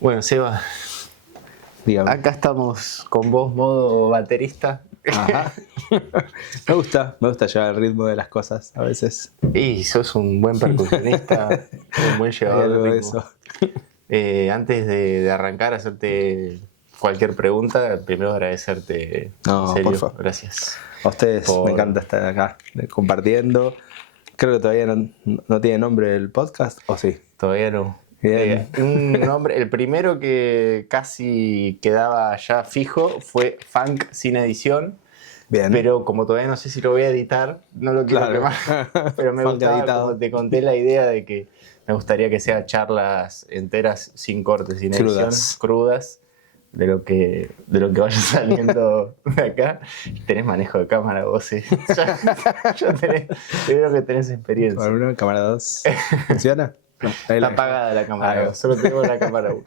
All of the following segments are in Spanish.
Bueno, Seba, Dígame. acá estamos con vos, modo baterista. Ajá. Me gusta llevar el ritmo de las cosas a veces. Y sos un buen percusionista, un buen Hay llevador de algo de ritmo. eso. Antes de arrancar a hacerte cualquier pregunta, primero agradecerte, en No, por serio, favor. gracias. A ustedes Por- me encanta estar acá compartiendo. Creo que todavía no tiene nombre el podcast, ¿o sí? Todavía no. Bien. Un nombre, el primero que casi quedaba ya fijo fue Funk sin edición. Bien. Pero como todavía no sé si lo voy a editar, no lo quiero Claro. quemar. Pero me Funk gustaba, editado. como te conté, la idea de que me gustaría que sean charlas enteras, sin cortes, sin edición, crudas, de lo que vaya saliendo de acá. Tenés manejo de cámara vos, ¿sí? Yo veo que tenés experiencia. Cámara 1, cámara 2. ¿Funciona? No, ahí Está la apagada la cámara, dejo. solo tengo la cámara 1.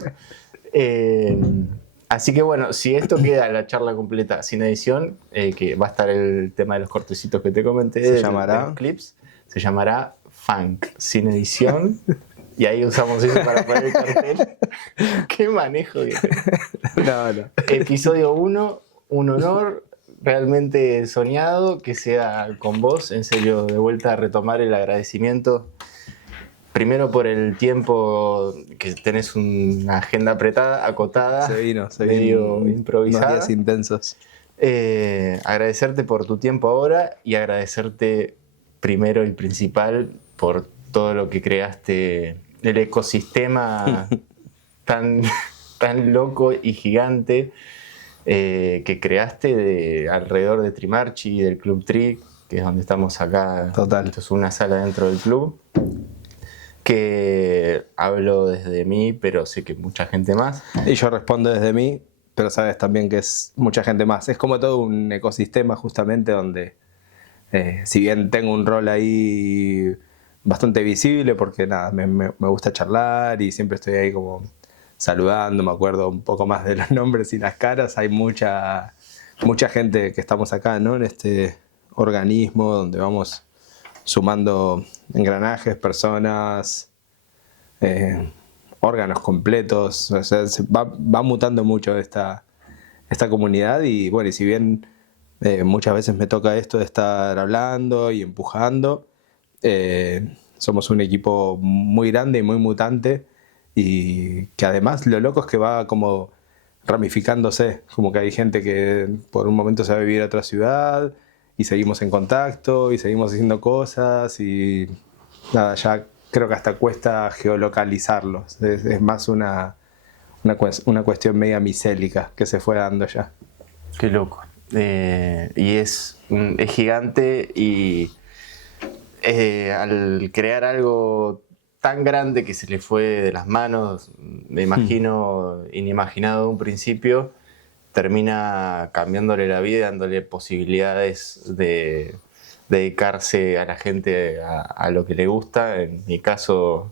Así que bueno, si esto queda la charla completa sin edición, que va a estar el tema de los cortecitos que te comenté, Se de llamará los clips, se llamará Funk sin edición. Y ahí usamos eso para poner el cartel. Qué manejo que tengo. No. Episodio 1, un honor realmente soñado que sea con vos. En serio, de vuelta a retomar el agradecimiento. Primero por el tiempo, que tenés una agenda apretada, acotada, Se vino medio unos improvisada. días intensos. Agradecerte por tu tiempo ahora y agradecerte primero y principal por todo lo que creaste, el ecosistema tan loco y gigante que creaste alrededor de Trimarchi y del Club Tri, que es donde estamos acá. Total. Esto es una sala dentro del club. Que hablo desde mí, pero sé que mucha gente más. Y yo respondo desde mí, pero sabes también que es mucha gente más. Es como todo un ecosistema justamente donde, si bien tengo un rol ahí bastante visible, porque nada, me gusta charlar y siempre estoy ahí como saludando, me acuerdo un poco más de los nombres y las caras, hay mucha gente que estamos acá, ¿no? En este organismo donde vamos sumando engranajes, personas, órganos completos. O sea, va mutando mucho esta comunidad y bueno, y si bien muchas veces me toca esto de estar hablando y empujando, somos un equipo muy grande y muy mutante y que además lo loco es que va como ramificándose, como que hay gente que por un momento se va a vivir a otra ciudad y seguimos en contacto y seguimos haciendo cosas y nada, ya creo que hasta cuesta geolocalizarlos, es más una cuestión media micélica que se fue dando ya. Qué loco. Y es gigante y al crear algo tan grande que se le fue de las manos, me imagino, inimaginado de un principio, termina cambiándole la vida y dándole posibilidades de dedicarse a la gente a lo que le gusta. En mi caso,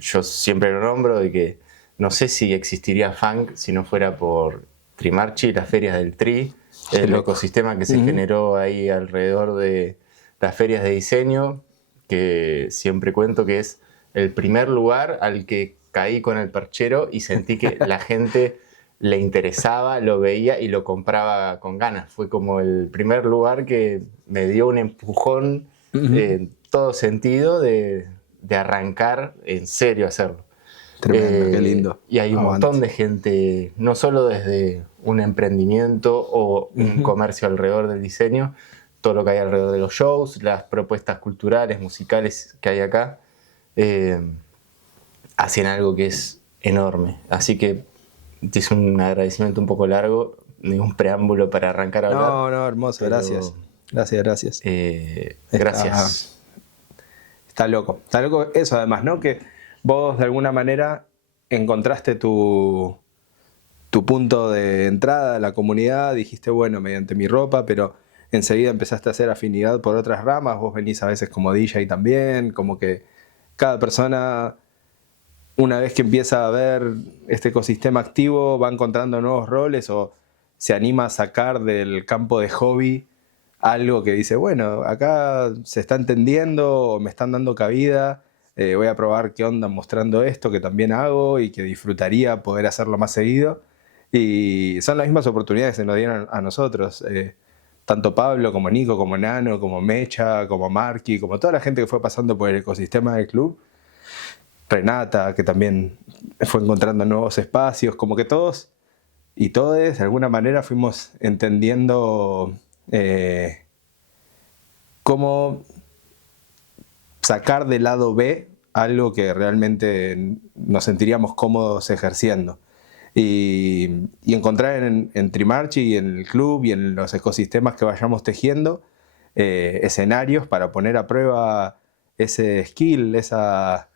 yo siempre lo nombro de que no sé si existiría funk si no fuera por Trimarchi, las ferias del Tri, el ecosistema que se generó ahí alrededor de las ferias de diseño, que siempre cuento que es el primer lugar al que caí con el perchero y sentí que la gente le interesaba, lo veía y lo compraba con ganas. Fue como el primer lugar que me dio un empujón en todo sentido de arrancar en serio a hacerlo. Tremendo, qué lindo. Y hay un montón de gente, no solo desde un emprendimiento o un comercio alrededor del diseño, todo lo que hay alrededor de los shows, las propuestas culturales, musicales que hay acá, hacen algo que es enorme. Así que te hice un agradecimiento un poco largo, un preámbulo para arrancar a hablar. No, hermoso, pero gracias. Gracias. Gracias. Está loco eso además, ¿no? Que vos de alguna manera encontraste tu punto de entrada a la comunidad, dijiste, bueno, mediante mi ropa, pero enseguida empezaste a hacer afinidad por otras ramas, vos venís a veces como DJ también, como que cada persona, una vez que empieza a ver este ecosistema activo, va encontrando nuevos roles o se anima a sacar del campo de hobby algo que dice, bueno, acá se está entendiendo o me están dando cabida, voy a probar qué onda mostrando esto que también hago y que disfrutaría poder hacerlo más seguido. Y son las mismas oportunidades que se nos dieron a nosotros. Tanto Pablo, como Nico, como Nano, como Mecha, como Marky, como toda la gente que fue pasando por el ecosistema del club. Renata, que también fue encontrando nuevos espacios, como que todos y todes de alguna manera fuimos entendiendo cómo sacar del lado B algo que realmente nos sentiríamos cómodos ejerciendo. Y encontrar en Trimarchi y en el club y en los ecosistemas que vayamos tejiendo escenarios para poner a prueba ese skill, esa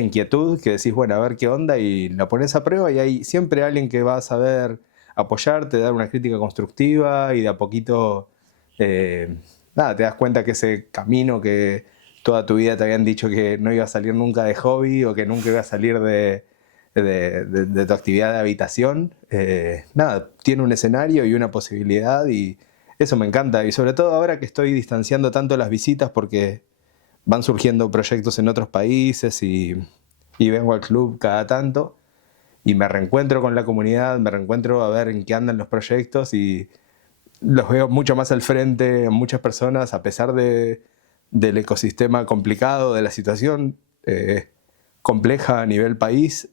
inquietud que decís, bueno, a ver qué onda, y la pones a prueba y hay siempre alguien que va a saber apoyarte, dar una crítica constructiva y de a poquito, nada, te das cuenta que ese camino que toda tu vida te habían dicho que no iba a salir nunca de hobby o que nunca iba a salir de tu actividad de habitación, nada, tiene un escenario y una posibilidad y eso me encanta. Y sobre todo ahora que estoy distanciando tanto las visitas porque van surgiendo proyectos en otros países y vengo al club cada tanto y me reencuentro con la comunidad, me reencuentro a ver en qué andan los proyectos y los veo mucho más al frente, muchas personas, a pesar del ecosistema complicado, de la situación compleja a nivel país,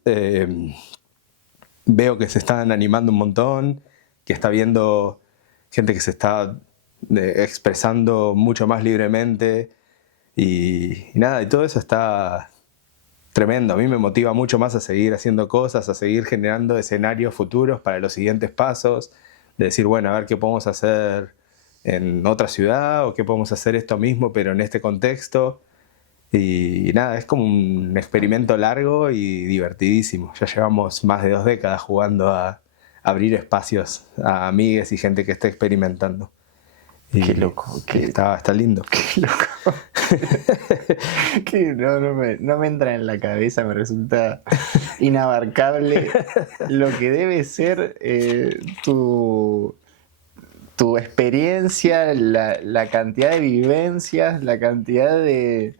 veo que se están animando un montón, que está viendo gente que se está expresando mucho más libremente y nada, y todo eso está tremendo. A mí me motiva mucho más a seguir haciendo cosas, a seguir generando escenarios futuros para los siguientes pasos, de decir, bueno, a ver qué podemos hacer en otra ciudad o qué podemos hacer esto mismo, pero en este contexto. Y nada, es como un experimento largo y divertidísimo. Ya llevamos más de 2 décadas jugando a abrir espacios a amigues y gente que está experimentando. Y qué loco. Está lindo. Qué loco. Que no me entra en la cabeza, me resulta inabarcable lo que debe ser tu experiencia, la cantidad de vivencias, la cantidad de...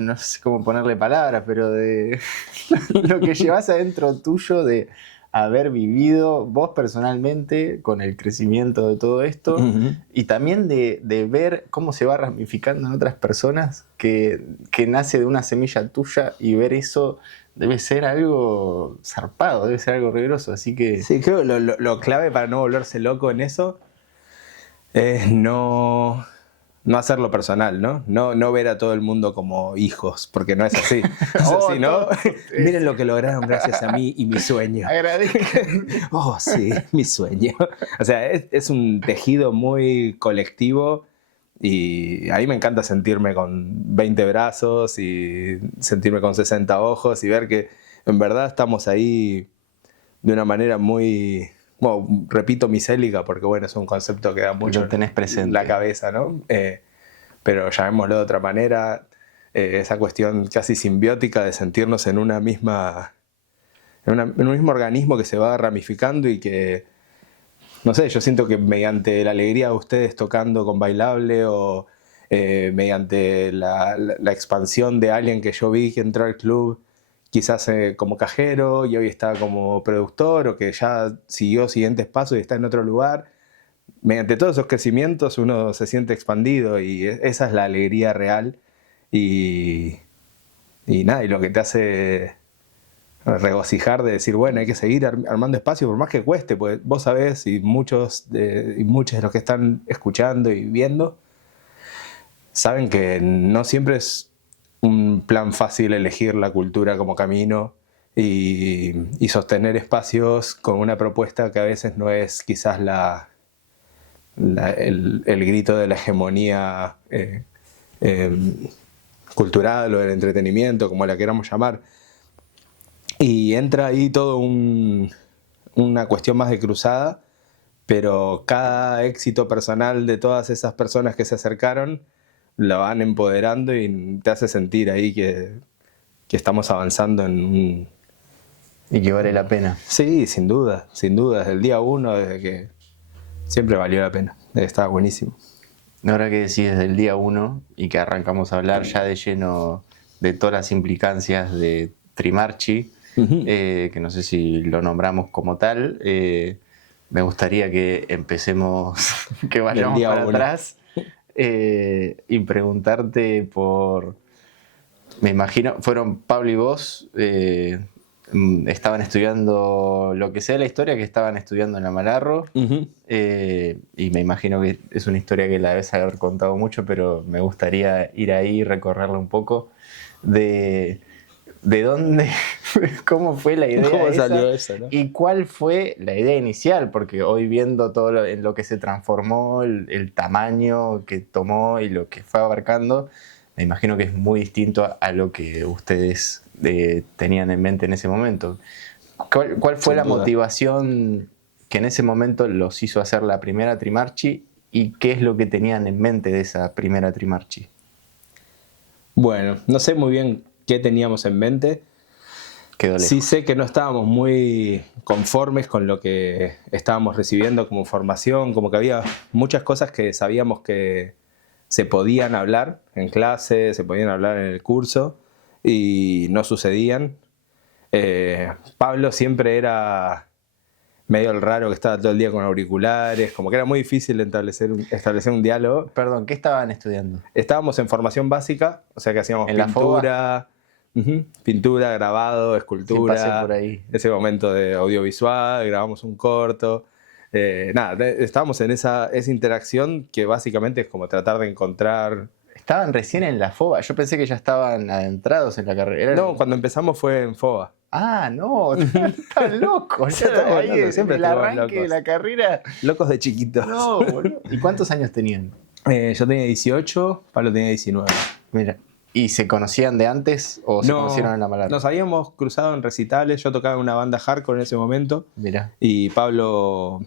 no sé cómo ponerle palabras, pero de lo que llevas adentro tuyo de haber vivido vos personalmente con el crecimiento de todo esto y también de ver cómo se va ramificando en otras personas que nace de una semilla tuya y ver eso debe ser algo zarpado, debe ser algo riguroso, así que... Sí, creo que lo clave para no volverse loco en eso es no hacerlo personal, ¿no? No ver a todo el mundo como hijos, porque no es así. Es así, ¿no? Miren lo que lograron gracias a mí y mi sueño. Agradezcan. Oh, sí, mi sueño. O sea, es un tejido muy colectivo y a mí me encanta sentirme con 20 brazos y sentirme con 60 ojos y ver que en verdad estamos ahí de una manera muy... Bueno, repito misélica porque bueno, es un concepto que da mucho lo tenés presente en la cabeza, ¿no? Pero llamémoslo de otra manera, esa cuestión casi simbiótica de sentirnos en una misma, en un mismo organismo que se va ramificando y que, no sé, yo siento que mediante la alegría de ustedes tocando con Bailable o mediante la expansión de alguien que yo vi que entró al club quizás como cajero y hoy está como productor o que ya siguió siguientes pasos y está en otro lugar. Mediante todos esos crecimientos uno se siente expandido y esa es la alegría real y nada, y lo que te hace regocijar de decir, bueno, hay que seguir armando espacio por más que cueste, pues vos sabés y muchos y muchos de los que están escuchando y viendo saben que no siempre es un plan fácil elegir la cultura como camino y sostener espacios con una propuesta que a veces no es quizás el grito de la hegemonía cultural o del entretenimiento, como la queramos llamar. Y entra ahí todo una cuestión más de cruzada, pero cada éxito personal de todas esas personas que se acercaron la van empoderando y te hace sentir ahí que estamos avanzando en un... Y que vale la pena. Sí, sin duda, desde el día 1, desde que siempre valió la pena, estaba buenísimo. Ahora que decís desde el día 1 y que arrancamos a hablar ya de lleno de todas las implicancias de Trimarchi, Ujú. que no sé si lo nombramos como tal, me gustaría que empecemos, que Del vayamos día para 1. atrás y preguntarte por, me imagino, fueron Pablo y vos, estaban estudiando lo que sea la historia que estaban estudiando en la Malarro. Ujú. Y me imagino que es una historia que la debes haber contado mucho, pero me gustaría ir ahí y recorrerla un poco. De dónde, cómo fue la idea ¿Cómo esa salió eso, no? y cuál fue la idea inicial, porque hoy viendo todo en lo que se transformó, el tamaño que tomó y lo que fue abarcando, me imagino que es muy distinto a lo que ustedes tenían en mente en ese momento. ¿Cuál fue Sin la duda. motivación que en ese momento los hizo hacer la primera Trimarchi y qué es lo que tenían en mente de esa primera Trimarchi? Bueno, no sé muy bien qué teníamos en mente. Quedó Sí lejos. sé que no estábamos muy conformes con lo que estábamos recibiendo como formación, como que había muchas cosas que sabíamos que se podían hablar en clase, se podían hablar en el curso y no sucedían. Pablo siempre era medio el raro que estaba todo el día con auriculares, como que era muy difícil establecer un diálogo. Perdón, ¿qué estaban estudiando? Estábamos en formación básica, o sea que hacíamos ¿En la FOBA? pintura, grabado, Sí, pasé por escultura, ahí. ese momento de audiovisual, grabamos un corto. Nada, estábamos en esa interacción que básicamente es como tratar de encontrar... Estaban recién en la FOBA. Yo pensé que ya estaban adentrados en la carrera. No, cuando empezamos fue en FOBA. Ah, no, están locos. Ya estamos Ahí locos, en siempre el estuvimos arranque de locos. la carrera. Locos de chiquitos. No, boludo. ¿Y cuántos años tenían? Yo tenía 18, Pablo tenía 19. Mira. ¿Y se conocían de antes o se conocieron en la Malarro? Nos habíamos cruzado en recitales, yo tocaba en una banda hardcore en ese momento Mira. y Pablo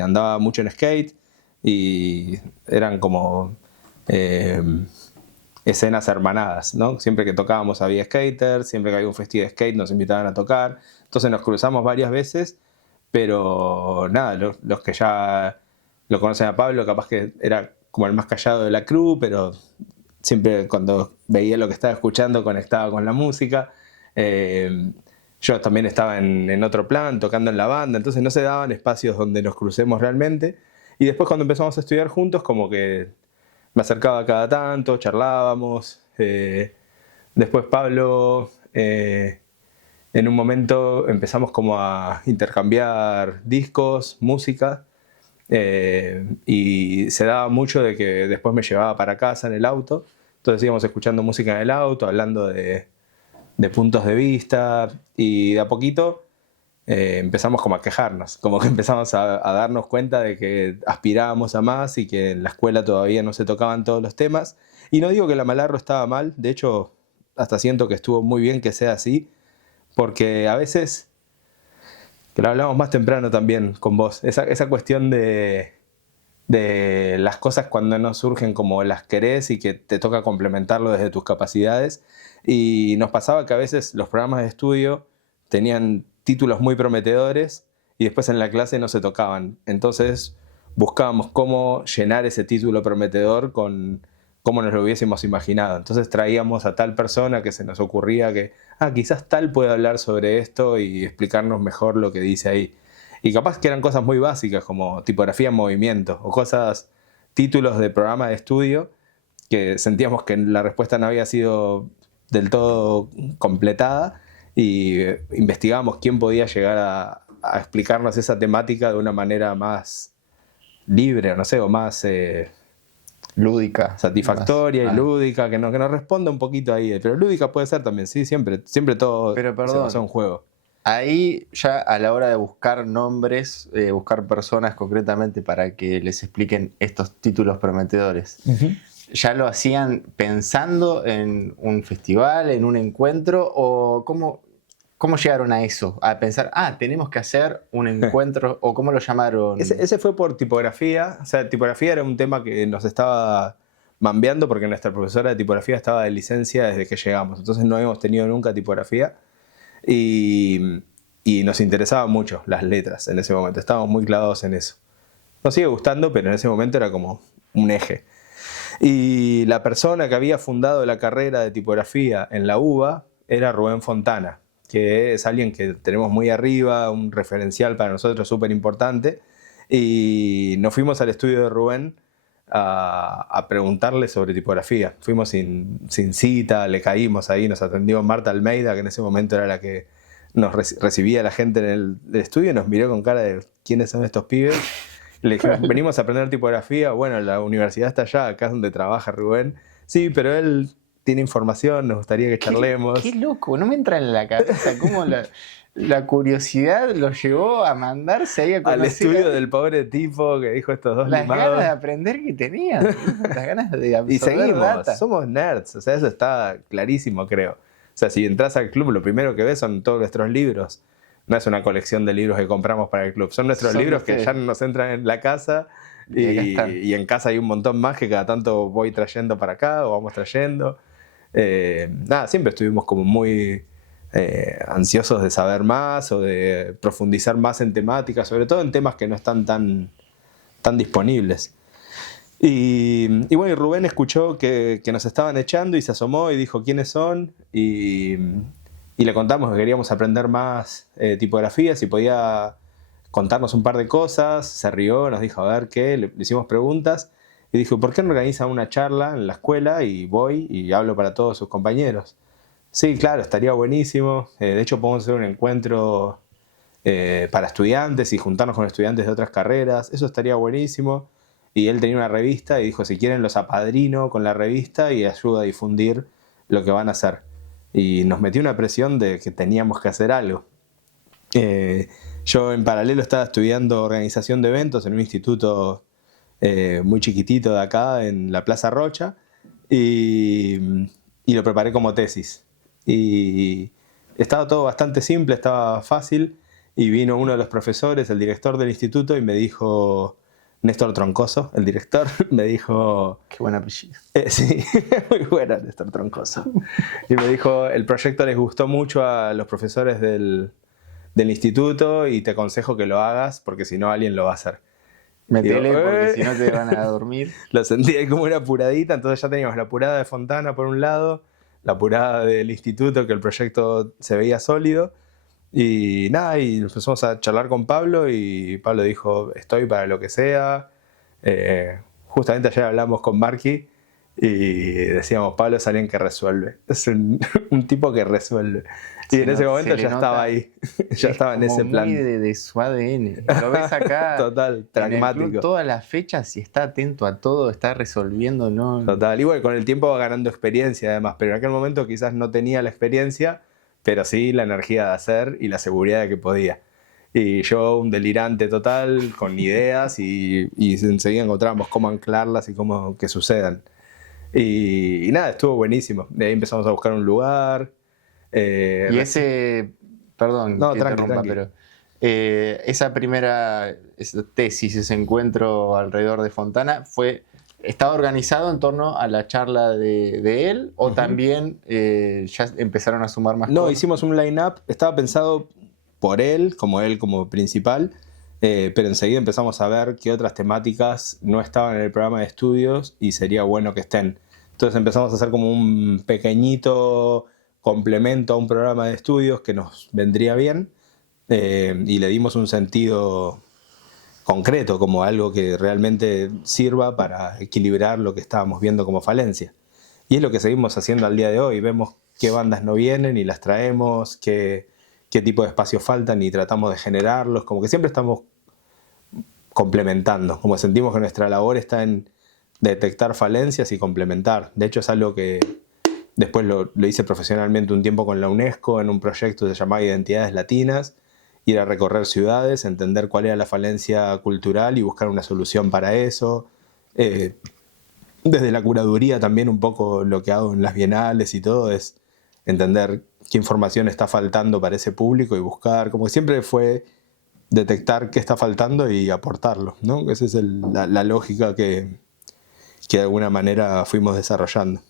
andaba mucho en skate y eran como escenas hermanadas, ¿no? Siempre que tocábamos había skaters, siempre que había un festival de skate nos invitaban a tocar, entonces nos cruzamos varias veces, pero nada, los que ya lo conocen a Pablo capaz que era como el más callado de la crew, pero siempre cuando veía lo que estaba escuchando conectaba con la música. Yo también estaba en otro plan, tocando en la banda, entonces no se daban espacios donde nos crucemos realmente. Y después cuando empezamos a estudiar juntos, como que me acercaba cada tanto, charlábamos. Después Pablo, en un momento empezamos como a intercambiar discos, música. Y se daba mucho de que después me llevaba para casa en el auto. Entonces íbamos escuchando música en el auto, hablando de puntos de vista. Y de a poquito empezamos como a quejarnos. Como que empezamos a darnos cuenta de que aspirábamos a más y que en la escuela todavía no se tocaban todos los temas. Y no digo que la Malarro estaba mal. De hecho, hasta siento que estuvo muy bien que sea así. Porque a veces... que lo hablamos más temprano también con vos, esa cuestión de las cosas cuando no surgen como las querés y que te toca complementarlo desde tus capacidades. Y nos pasaba que a veces los programas de estudio tenían títulos muy prometedores y después en la clase no se tocaban. Entonces buscábamos cómo llenar ese título prometedor con cómo nos lo hubiésemos imaginado. Entonces traíamos a tal persona que se nos ocurría que, quizás tal puede hablar sobre esto y explicarnos mejor lo que dice ahí. Y capaz que eran cosas muy básicas como tipografía en movimiento o cosas, títulos de programa de estudio que sentíamos que la respuesta no había sido del todo completada y investigamos quién podía llegar a explicarnos esa temática de una manera más libre, no sé, o más Lúdica. satisfactoria Más. y lúdica, que nos responda un poquito ahí. Pero lúdica puede ser también, sí, siempre todo Pero se perdón, basa en un juego. ahí ya a la hora de buscar nombres, buscar personas concretamente para que les expliquen estos títulos prometedores, ¿ya lo hacían pensando en un festival, en un encuentro? ¿O cómo llegaron a eso? A pensar, tenemos que hacer un encuentro, o cómo lo llamaron. Ese fue por tipografía, o sea, tipografía era un tema que nos estaba mambeando porque nuestra profesora de tipografía estaba de licencia desde que llegamos, entonces no habíamos tenido nunca tipografía y nos interesaban mucho las letras en ese momento, estábamos muy clavados en eso. Nos sigue gustando, pero en ese momento era como un eje. Y la persona que había fundado la carrera de tipografía en la UBA era Rubén Fontana, que es alguien que tenemos muy arriba, un referencial para nosotros súper importante. Y nos fuimos al estudio de Rubén a preguntarle sobre tipografía. Fuimos sin cita, le caímos ahí, nos atendió Marta Almeida, que en ese momento era la que nos recibía la gente en el estudio, y nos miró con cara de ¿quiénes son estos pibes? Le dijimos, venimos a aprender tipografía. Bueno, la universidad está allá, acá es donde trabaja Rubén. Sí, pero él tiene información, nos gustaría que charlemos. Qué loco, no me entra en la cabeza cómo la curiosidad lo llevó a mandarse ahí a conocer al estudio del pobre tipo que dijo estos dos las limados. ganas de aprender que tenían, las ganas de absorber Y seguimos, data. somos nerds, o sea, eso está clarísimo, creo. O sea, si entras al club, lo primero que ves son todos nuestros libros. No es una colección de libros que compramos para el club, son nuestros libros que ya nos entran en la casa y en casa hay un montón más que cada tanto voy trayendo para acá o vamos trayendo. Nada, siempre estuvimos como muy ansiosos de saber más o de profundizar más en temáticas, sobre todo en temas que no están tan disponibles. Y bueno, y Rubén escuchó que nos estaban echando y se asomó y dijo quiénes son, y le contamos que queríamos aprender más tipografía, si podía contarnos un par de cosas. Se rió, nos dijo a ver qué, le hicimos preguntas y dijo, ¿por qué no organizan una charla en la escuela y voy y hablo para todos sus compañeros? Sí, claro, estaría buenísimo. De hecho podemos hacer un encuentro para estudiantes y juntarnos con estudiantes de otras carreras, eso estaría buenísimo. Y él tenía una revista y dijo, si quieren los apadrino con la revista y ayudo a difundir lo que van a hacer. Y nos metió una presión de que teníamos que hacer algo. Yo en paralelo estaba estudiando organización de eventos en un instituto muy chiquitito de acá, en la Plaza Rocha, y lo preparé como tesis. Y estaba todo bastante simple, estaba fácil, y vino uno de los profesores, el director del instituto, y me dijo... Néstor Troncoso, el director, me dijo... Qué buen apellido. Sí, muy buena, Néstor Troncoso. Y me dijo, el proyecto les gustó mucho a los profesores del instituto y te aconsejo que lo hagas porque si no alguien lo va a hacer. Metele porque si no te van a dormir. Lo sentí como una apuradita, entonces ya teníamos la apurada de Fontana por un lado, la apurada del instituto, que el proyecto se veía sólido. Y nada, y empezamos a charlar con Pablo y Pablo dijo, estoy para lo que sea. Justamente ayer hablamos con Marky y decíamos, Pablo es alguien que resuelve. Es un tipo que resuelve. Y en ese momento ya estaba ahí, ya estaba en ese plan. Muy de su ADN. Lo ves acá. Total, pragmático. Club, todas las fechas y está atento a todo, está resolviendo, ¿no? Total, igual con el tiempo va ganando experiencia además, pero en aquel momento quizás no tenía la experiencia, pero sí la energía de hacer y la seguridad de que podía. Y yo, un delirante total, con ideas, y enseguida encontramos cómo anclarlas y cómo que sucedan. Y nada, estuvo buenísimo. De ahí empezamos a buscar un lugar. Y ese, perdón, no, que tranqui, interrumpa, tranqui. pero esa primera tesis, ese encuentro alrededor de Fontana, ¿estaba organizado en torno a la charla de él o también ya empezaron a sumar más No, cosas? hicimos un line-up, estaba pensado por él como principal, pero enseguida empezamos a ver qué otras temáticas no estaban en el programa de estudios y sería bueno que estén. Entonces empezamos a hacer como un pequeñito complemento a un programa de estudios que nos vendría bien, y le dimos un sentido concreto, como algo que realmente sirva para equilibrar lo que estábamos viendo como falencia. Y es lo que seguimos haciendo al día de hoy. Vemos qué bandas no vienen y las traemos, qué tipo de espacios faltan y tratamos de generarlos. Como que siempre estamos complementando. Como sentimos que nuestra labor está en detectar falencias y complementar. De hecho, es algo que después lo hice profesionalmente un tiempo con la UNESCO en un proyecto que se llamaba Identidades Latinas. Ir a recorrer ciudades, entender cuál era la falencia cultural y buscar una solución para eso. Desde la curaduría también un poco lo que hago en las bienales y todo es entender qué información está faltando para ese público y buscar, como que siempre fue detectar qué está faltando y aportarlo, ¿no? Esa es la lógica que de alguna manera fuimos desarrollando.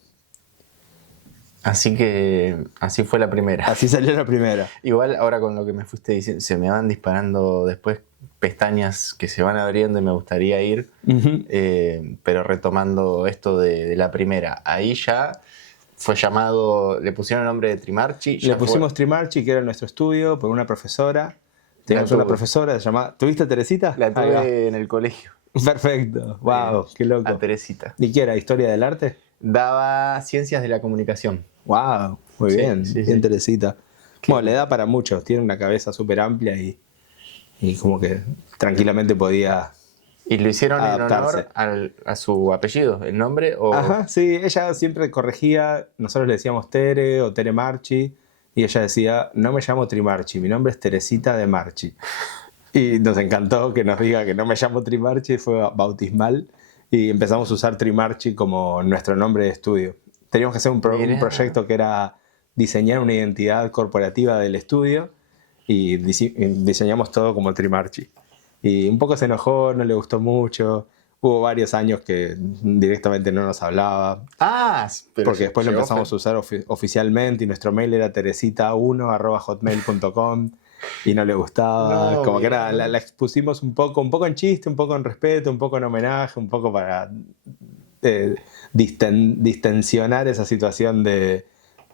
Así que así fue la primera. Así salió la primera. Igual ahora con lo que me fuiste diciendo, se me van disparando después pestañas que se van abriendo y me gustaría ir, pero retomando esto de la primera. Ahí ya fue llamado, le pusieron el nombre de Trimarchi. Le pusimos Trimarchi, que era nuestro estudio, por una profesora. Teníamos una profesora llamada... ¿Tuviste a Teresita? La tuve en el colegio. Perfecto. Wow, qué loco. A Teresita. ¿Y qué era? ¿Historia del arte? Daba ciencias de la comunicación. Wow, muy bien. Sí, bien Teresita. Bueno, le da para muchos. Tiene una cabeza súper amplia y como que tranquilamente podía... ¿Y lo hicieron adaptarse. en honor a su apellido, el nombre? O... Ajá, sí, ella siempre corregía, nosotros le decíamos Tere o Tere Marchi, y ella decía, no me llamo Trimarchi, mi nombre es Teresita de Marchi. Y nos encantó que nos diga que no me llamo Trimarchi, fue bautismal, y empezamos a usar Trimarchi como nuestro nombre de estudio. Teníamos que hacer un proyecto que era diseñar una identidad corporativa del estudio, y diseñamos todo como Trimarchi. Y un poco se enojó, no le gustó mucho. Hubo varios años que directamente no nos hablaba. Pero porque después lo empezamos a usar oficialmente y nuestro mail era teresita1@hotmail.com y no le gustaba. No, como que era, la expusimos un poco en chiste, un poco en respeto, un poco en homenaje, un poco para distensionar esa situación de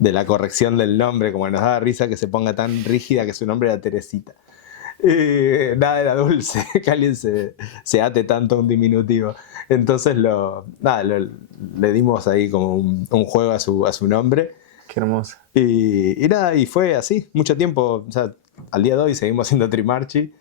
la corrección del nombre, como nos daba risa que se ponga tan rígida que su nombre era Teresita. Nada era dulce que alguien se ate tanto a un diminutivo. Entonces le dimos ahí como un juego a su nombre. Qué hermoso. Y fue así, mucho tiempo. O sea, al día de hoy seguimos siendo Trimarchi,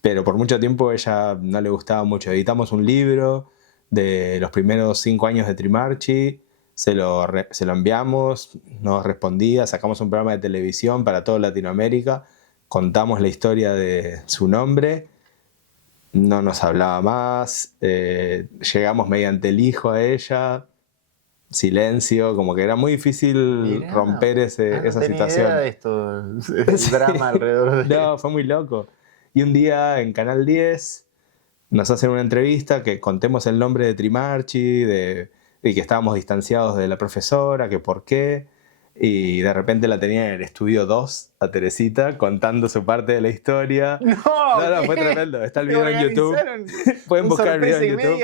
pero por mucho tiempo ella no le gustaba mucho. Editamos un libro de los primeros 5 años de Trimarchi, se lo enviamos, nos respondía, sacamos un programa de televisión para toda Latinoamérica. Contamos la historia de su nombre, no nos hablaba más, llegamos mediante el hijo a ella, silencio, como que era muy difícil romper esa situación. Idea de esto, el drama alrededor de... No, fue muy loco. Y un día en Canal 10 nos hacen una entrevista que contemos el nombre de Trimarchi, y que estábamos distanciados de la profesora, que por qué. Y de repente la tenía en el estudio 2 a Teresita contando su parte de la historia. No, fue tremendo. Está el video en YouTube. Pueden buscar el video en YouTube.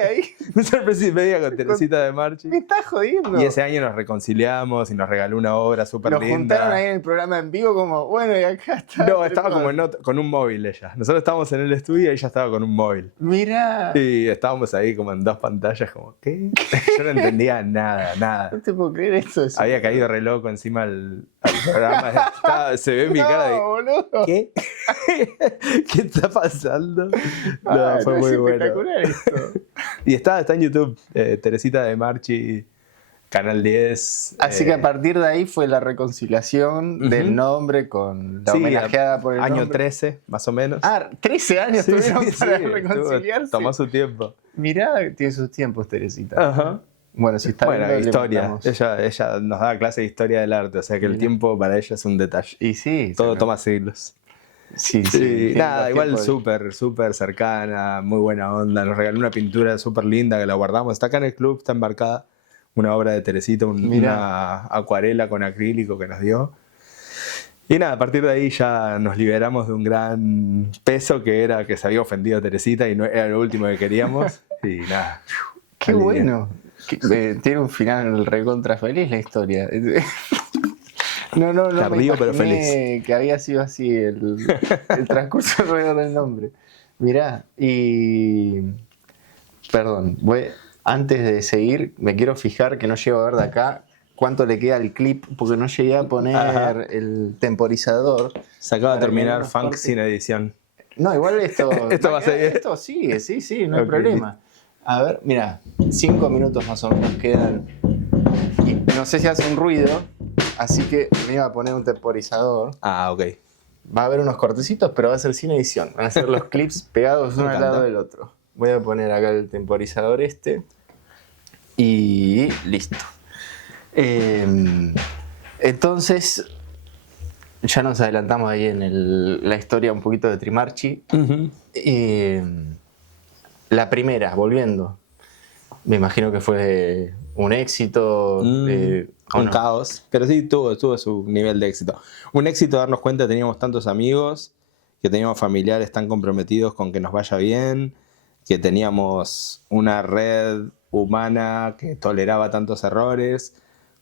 Un sorpresa y media con Teresita de Marchi. Me estás jodiendo. Y ese año nos reconciliamos y nos regaló una obra súper linda. Nos juntaron ahí en el programa en vivo como, bueno, y acá está. No, estaba como con un móvil ella. Nosotros estábamos en el estudio y ella estaba con un móvil. Mirá. Y estábamos ahí como en 2 pantallas como, ¿qué? Yo no entendía nada. No te puedo creer esto. Había caído re loco encima al programa. Se ve mi cara de... boludo. ¿Qué? ¿Qué está pasando? No, fue muy bueno. Espectacular esto. Y está en YouTube, Teresita de Marchi, Canal 10. Así que a partir de ahí fue la reconciliación del nombre con la homenajeada por el año nombre. 13, más o menos. 13 años tuvieron para reconciliarse. Tomó su tiempo. Mirá, tiene sus tiempos, Teresita. Ajá. Bueno, si está bien, historia. Ella nos daba clase de historia del arte, o sea que el tiempo para ella es un detalle. Y sí. Todo toma siglos. Sí. Nada, igual súper cercana, muy buena onda. Nos regaló una pintura súper linda que la guardamos. Está acá en el club, está embarcada. Una obra de Teresita, una acuarela con acrílico que nos dio. Y nada, a partir de ahí ya nos liberamos de un gran peso que era que se había ofendido a Teresita y no era lo último que queríamos. Y nada. Qué bueno. Tiene un final recontra feliz la historia. No Tardío, me pero imaginé que había sido así el transcurso alrededor del nombre. Mirá, y... Perdón, antes de seguir, me quiero fijar que no llego a ver de acá cuánto le queda al clip, porque no llegué a poner el temporizador. Se acaba de terminar Funk sin edición. No, igual esto va a seguir. Esto sigue, sí, no hay problema. A ver, mira, 5 minutos más o menos quedan. Y no sé si hace un ruido, así que me iba a poner un temporizador. Ok. Va a haber unos cortecitos, pero va a ser sin edición. Van a ser los clips pegados uno al lado del otro. Voy a poner acá el temporizador y listo. Entonces, ya nos adelantamos ahí en la historia un poquito de Trimarchi. La primera, volviendo. Me imagino que fue un éxito. ¿O Un no? caos, pero sí tuvo su nivel de éxito. Un éxito darnos cuenta que teníamos tantos amigos, que teníamos familiares tan comprometidos con que nos vaya bien, que teníamos una red humana que toleraba tantos errores.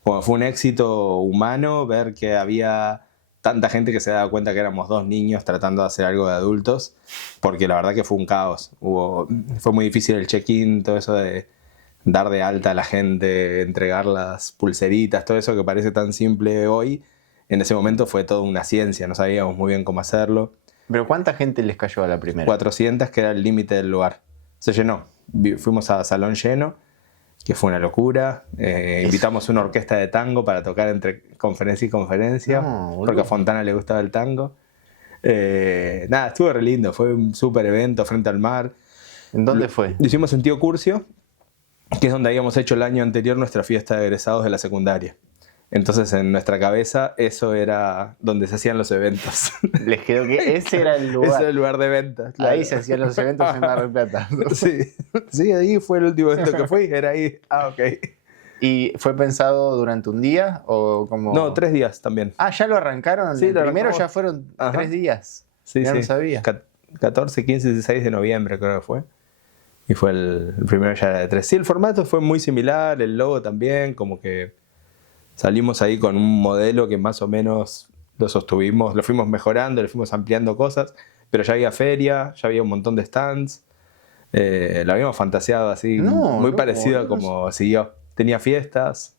Como fue un éxito humano ver que había tanta gente que se daba cuenta que éramos dos niños tratando de hacer algo de adultos, porque la verdad que fue un caos. Fue muy difícil el check-in, todo eso de dar de alta a la gente, entregar las pulseritas, todo eso que parece tan simple hoy, en ese momento fue toda una ciencia, no sabíamos muy bien cómo hacerlo. ¿Pero cuánta gente les cayó a la primera? 400, que era el límite del lugar. Se llenó. Fuimos a salón lleno, que fue una locura. Invitamos una orquesta de tango para tocar entre conferencia y conferencia, No, porque a Fontana le gustaba el tango. Nada, estuvo re lindo, fue un súper evento frente al mar. ¿En dónde fue? Lo hicimos en Tío Curcio, que es donde habíamos hecho el año anterior nuestra fiesta de egresados de la secundaria. Entonces en nuestra cabeza eso era donde se hacían los eventos. Les quedó que ese era el lugar. Ese era el lugar de eventos. Claro. Ahí se hacían los eventos en Mar del Plata. Sí, ahí fue el último evento que fui, era ahí. Ah, ok. ¿Y fue pensado durante un día o como...? No, 3 días también. Ah, ¿ya lo arrancaron? Sí, El lo primero arrancamos. ya fueron Ajá. 3 días. Sí, ya sí. no sabía. 14, 15, 16 de noviembre creo que fue. Y fue el primero ya era de 3. Sí, el formato fue muy similar, el logo también, como que salimos ahí con un modelo que más o menos lo sostuvimos, lo fuimos mejorando, le fuimos ampliando cosas, pero ya había feria, ya había un montón de stands. Lo habíamos fantaseado así, muy parecido a como siguió. Tenía fiestas.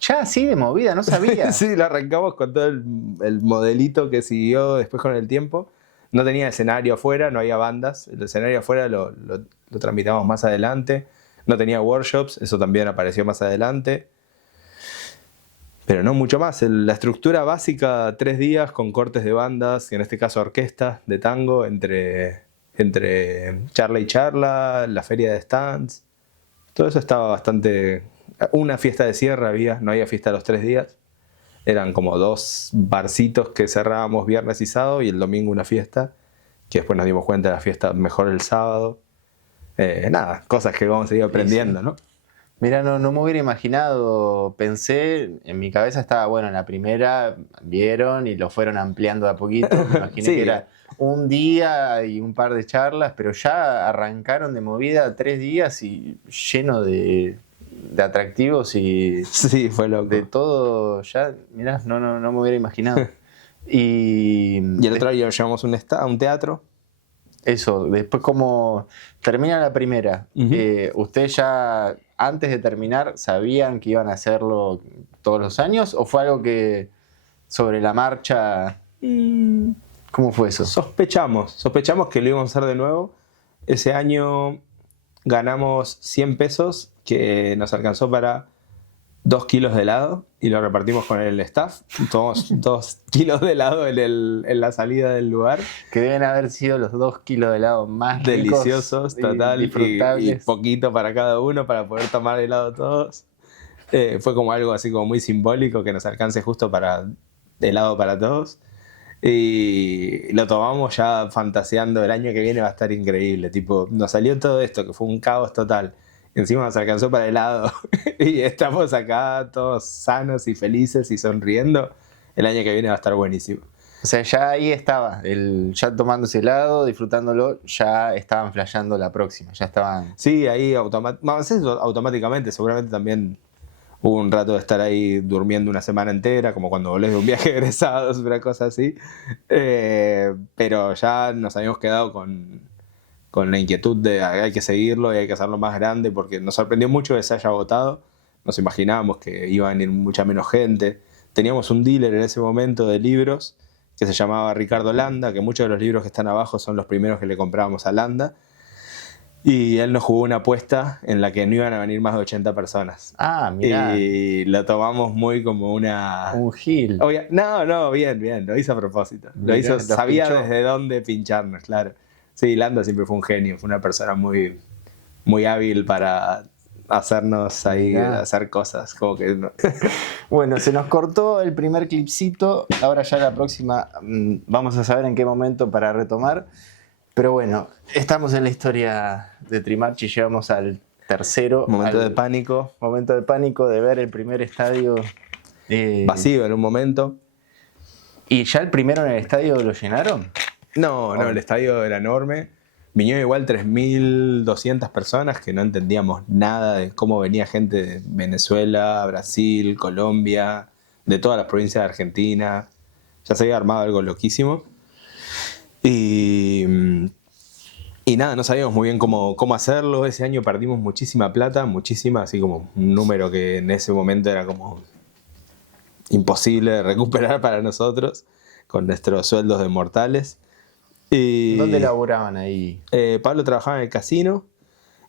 Ya así de movida, no sabía. Sí, lo arrancamos con todo el modelito que siguió después con el tiempo. No tenía escenario afuera, no había bandas. El escenario afuera lo tramitamos más adelante. No tenía workshops, eso también apareció más adelante. Pero no mucho más. La estructura básica, 3 días con cortes de bandas, en este caso orquesta de tango, entre charla y charla, la feria de stands. Todo eso estaba bastante... Una fiesta de cierre había, no había fiesta los 3 días. Eran como 2 barcitos que cerrábamos viernes y sábado y el domingo una fiesta, que después nos dimos cuenta de la fiesta mejor el sábado. Nada, cosas que vamos a seguir aprendiendo, ¿no? Mira, no me hubiera imaginado, pensé, en mi cabeza estaba, bueno, en la primera vieron y lo fueron ampliando de a poquito, me imaginé Sí. que era un día y un par de charlas, pero ya arrancaron de movida 3 días y lleno de atractivos y Sí, fue loco. de todo, ya, mirá, no me hubiera imaginado. Y Y el otro día llevamos a un teatro. eso, después como termina la primera, ¿ustedes ya antes de terminar sabían que iban a hacerlo todos los años o fue algo que sobre la marcha, cómo fue eso? Sospechamos que lo íbamos a hacer de nuevo. Ese año ganamos 100 pesos que nos alcanzó para 2 kilos de helado y lo repartimos con el staff. Tomamos 2 kilos de helado en la salida del lugar. Que deben haber sido los 2 kilos de helado más Deliciosos, ricos total. Y poquito para cada uno para poder tomar helado todos. Fue como algo así como muy simbólico que nos alcance justo para helado para todos. Y lo tomamos ya fantaseando, el año que viene va a estar increíble. Tipo, nos salió todo esto, que fue un caos total. Encima nos alcanzó para helado. Y estamos acá todos sanos y felices y sonriendo. El año que viene va a estar buenísimo. O sea, ya ahí estaba, ya tomándose helado, disfrutándolo, ya estaban flasheando la próxima, ya estaban... Sí, ahí automáticamente, seguramente también hubo un rato de estar ahí durmiendo una semana entera, como cuando volvés de un viaje de egresados, una cosa así. Pero ya nos habíamos quedado con la inquietud de hay que seguirlo y hay que hacerlo más grande, porque nos sorprendió mucho que se haya agotado. Nos imaginábamos que iba a venir mucha menos gente. Teníamos un dealer en ese momento de libros que se llamaba Ricardo Landa, que muchos de los libros que están abajo son los primeros que le comprábamos a Landa. Y él nos jugó una apuesta en la que no iban a venir más de 80 personas. Ah, mirá. Y lo tomamos muy como una... Un gil. No, bien, lo hizo a propósito. Mirá, sabía pinchó. desde dónde pincharnos, claro. Sí, Landa siempre fue un genio, fue una persona muy, muy hábil para hacernos ahí, Mirá. hacer cosas. Como que no. Bueno, se nos cortó el primer clipcito, ahora ya la próxima vamos a saber en qué momento para retomar. Pero bueno, estamos en la historia de Trimarchi, llegamos al tercero. Momento de pánico. Momento de pánico de ver el primer estadio. Vacío en un momento. ¿Y ya el primero en el estadio lo llenaron? No, el estadio era enorme. Vinieron igual 3.200 personas que no entendíamos nada de cómo venía gente de Venezuela, Brasil, Colombia, de todas las provincias de Argentina. Ya se había armado algo loquísimo. Y nada, no sabíamos muy bien cómo hacerlo. Ese año perdimos muchísima plata, muchísima, así como un número que en ese momento era como imposible de recuperar para nosotros, con nuestros sueldos de mortales. ¿Dónde laburaban ahí? Pablo trabajaba en el casino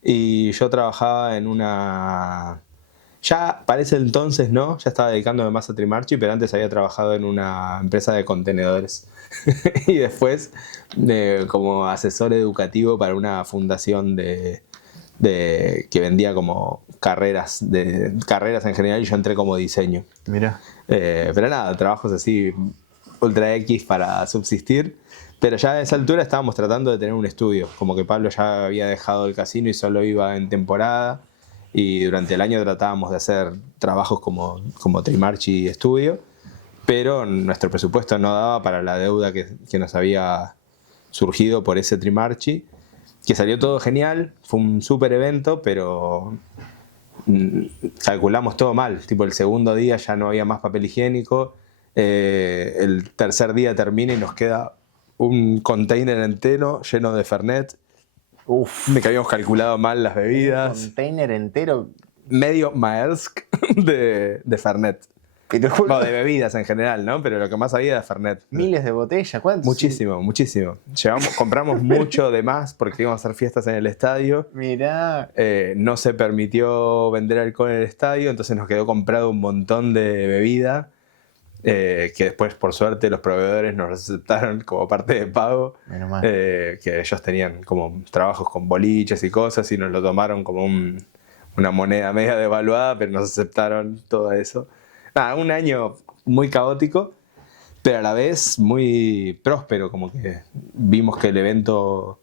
y yo trabajaba en una... Ya para ese entonces no, ya estaba dedicándome más a Trimarchi, pero antes había trabajado en una empresa de contenedores. Y después como asesor educativo para una fundación que vendía como carreras en general, y yo entré como diseño. Mira. Pero nada, trabajos así ultra X para subsistir. Pero ya a esa altura estábamos tratando de tener un estudio, como que Pablo ya había dejado el casino y solo iba en temporada, y durante el año tratábamos de hacer trabajos como Trimarchi Estudio, pero nuestro presupuesto no daba para la deuda que nos había surgido por ese Trimarchi, que salió todo genial, fue un súper evento, pero calculamos todo mal. Tipo, el segundo día ya no había más papel higiénico, el tercer día termina y nos queda un container entero lleno de Fernet. De que habíamos calculado mal las bebidas. Un container entero. Medio Maersk de Fernet. No, de bebidas en general, ¿no? Pero lo que más había era Fernet. Miles de botellas, ¿cuántos? Muchísimo. Compramos mucho de más porque íbamos a hacer fiestas en el estadio. Mirá. No se permitió vender alcohol en el estadio, entonces nos quedó comprado un montón de bebida. Que después, por suerte, los proveedores nos aceptaron como parte de pago. Menos mal. Que ellos tenían como trabajos con boliches y cosas y nos lo tomaron como una moneda media devaluada, pero nos aceptaron todo eso. Nada, un año muy caótico, pero a la vez muy próspero, como que vimos que el evento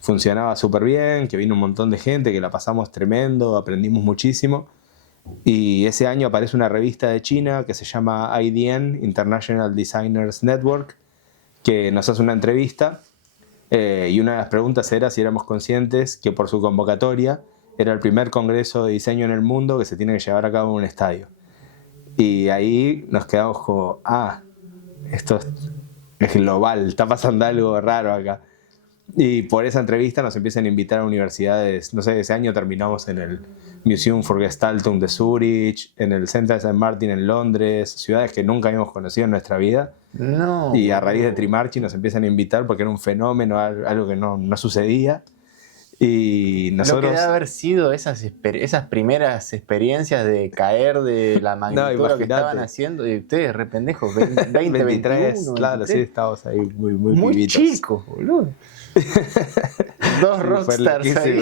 funcionaba súper bien, que vino un montón de gente, que la pasamos tremendo, aprendimos muchísimo. Y ese año aparece una revista de China que se llama IDN, International Designers Network, que nos hace una entrevista, y una de las preguntas era si éramos conscientes que por su convocatoria era el primer congreso de diseño en el mundo que se tiene que llevar a cabo en un estadio. Y ahí nos quedamos como, esto es global, está pasando algo raro acá. Y por esa entrevista nos empiezan a invitar a universidades. No sé, ese año terminamos en el Museum for Gestaltung de Zurich, en el Centro de St. Martin en Londres, ciudades que nunca habíamos conocido en nuestra vida. No. Y a raíz de Trimarchi nos empiezan a invitar porque era un fenómeno, algo que no sucedía. Y nosotros... Lo que debe haber sido esas primeras experiencias de caer de la magnitud que estaban haciendo, y ustedes re pendejos, 20, 23, 21, claro, 23. Sí, estábamos ahí muy pibitos. Chicos, boludo. Dos rockstars ahí.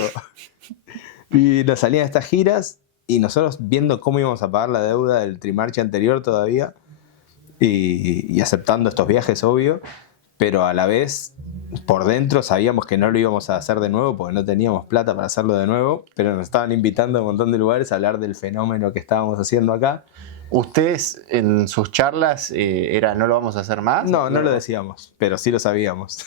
Y nos salían estas giras y nosotros viendo cómo íbamos a pagar la deuda del Trimarchi anterior todavía y aceptando estos viajes, obvio, pero a la vez por dentro sabíamos que no lo íbamos a hacer de nuevo porque no teníamos plata para hacerlo de nuevo, pero nos estaban invitando a un montón de lugares a hablar del fenómeno que estábamos haciendo acá. ¿Ustedes en sus charlas era no lo vamos a hacer más? No lo decíamos, pero sí lo sabíamos.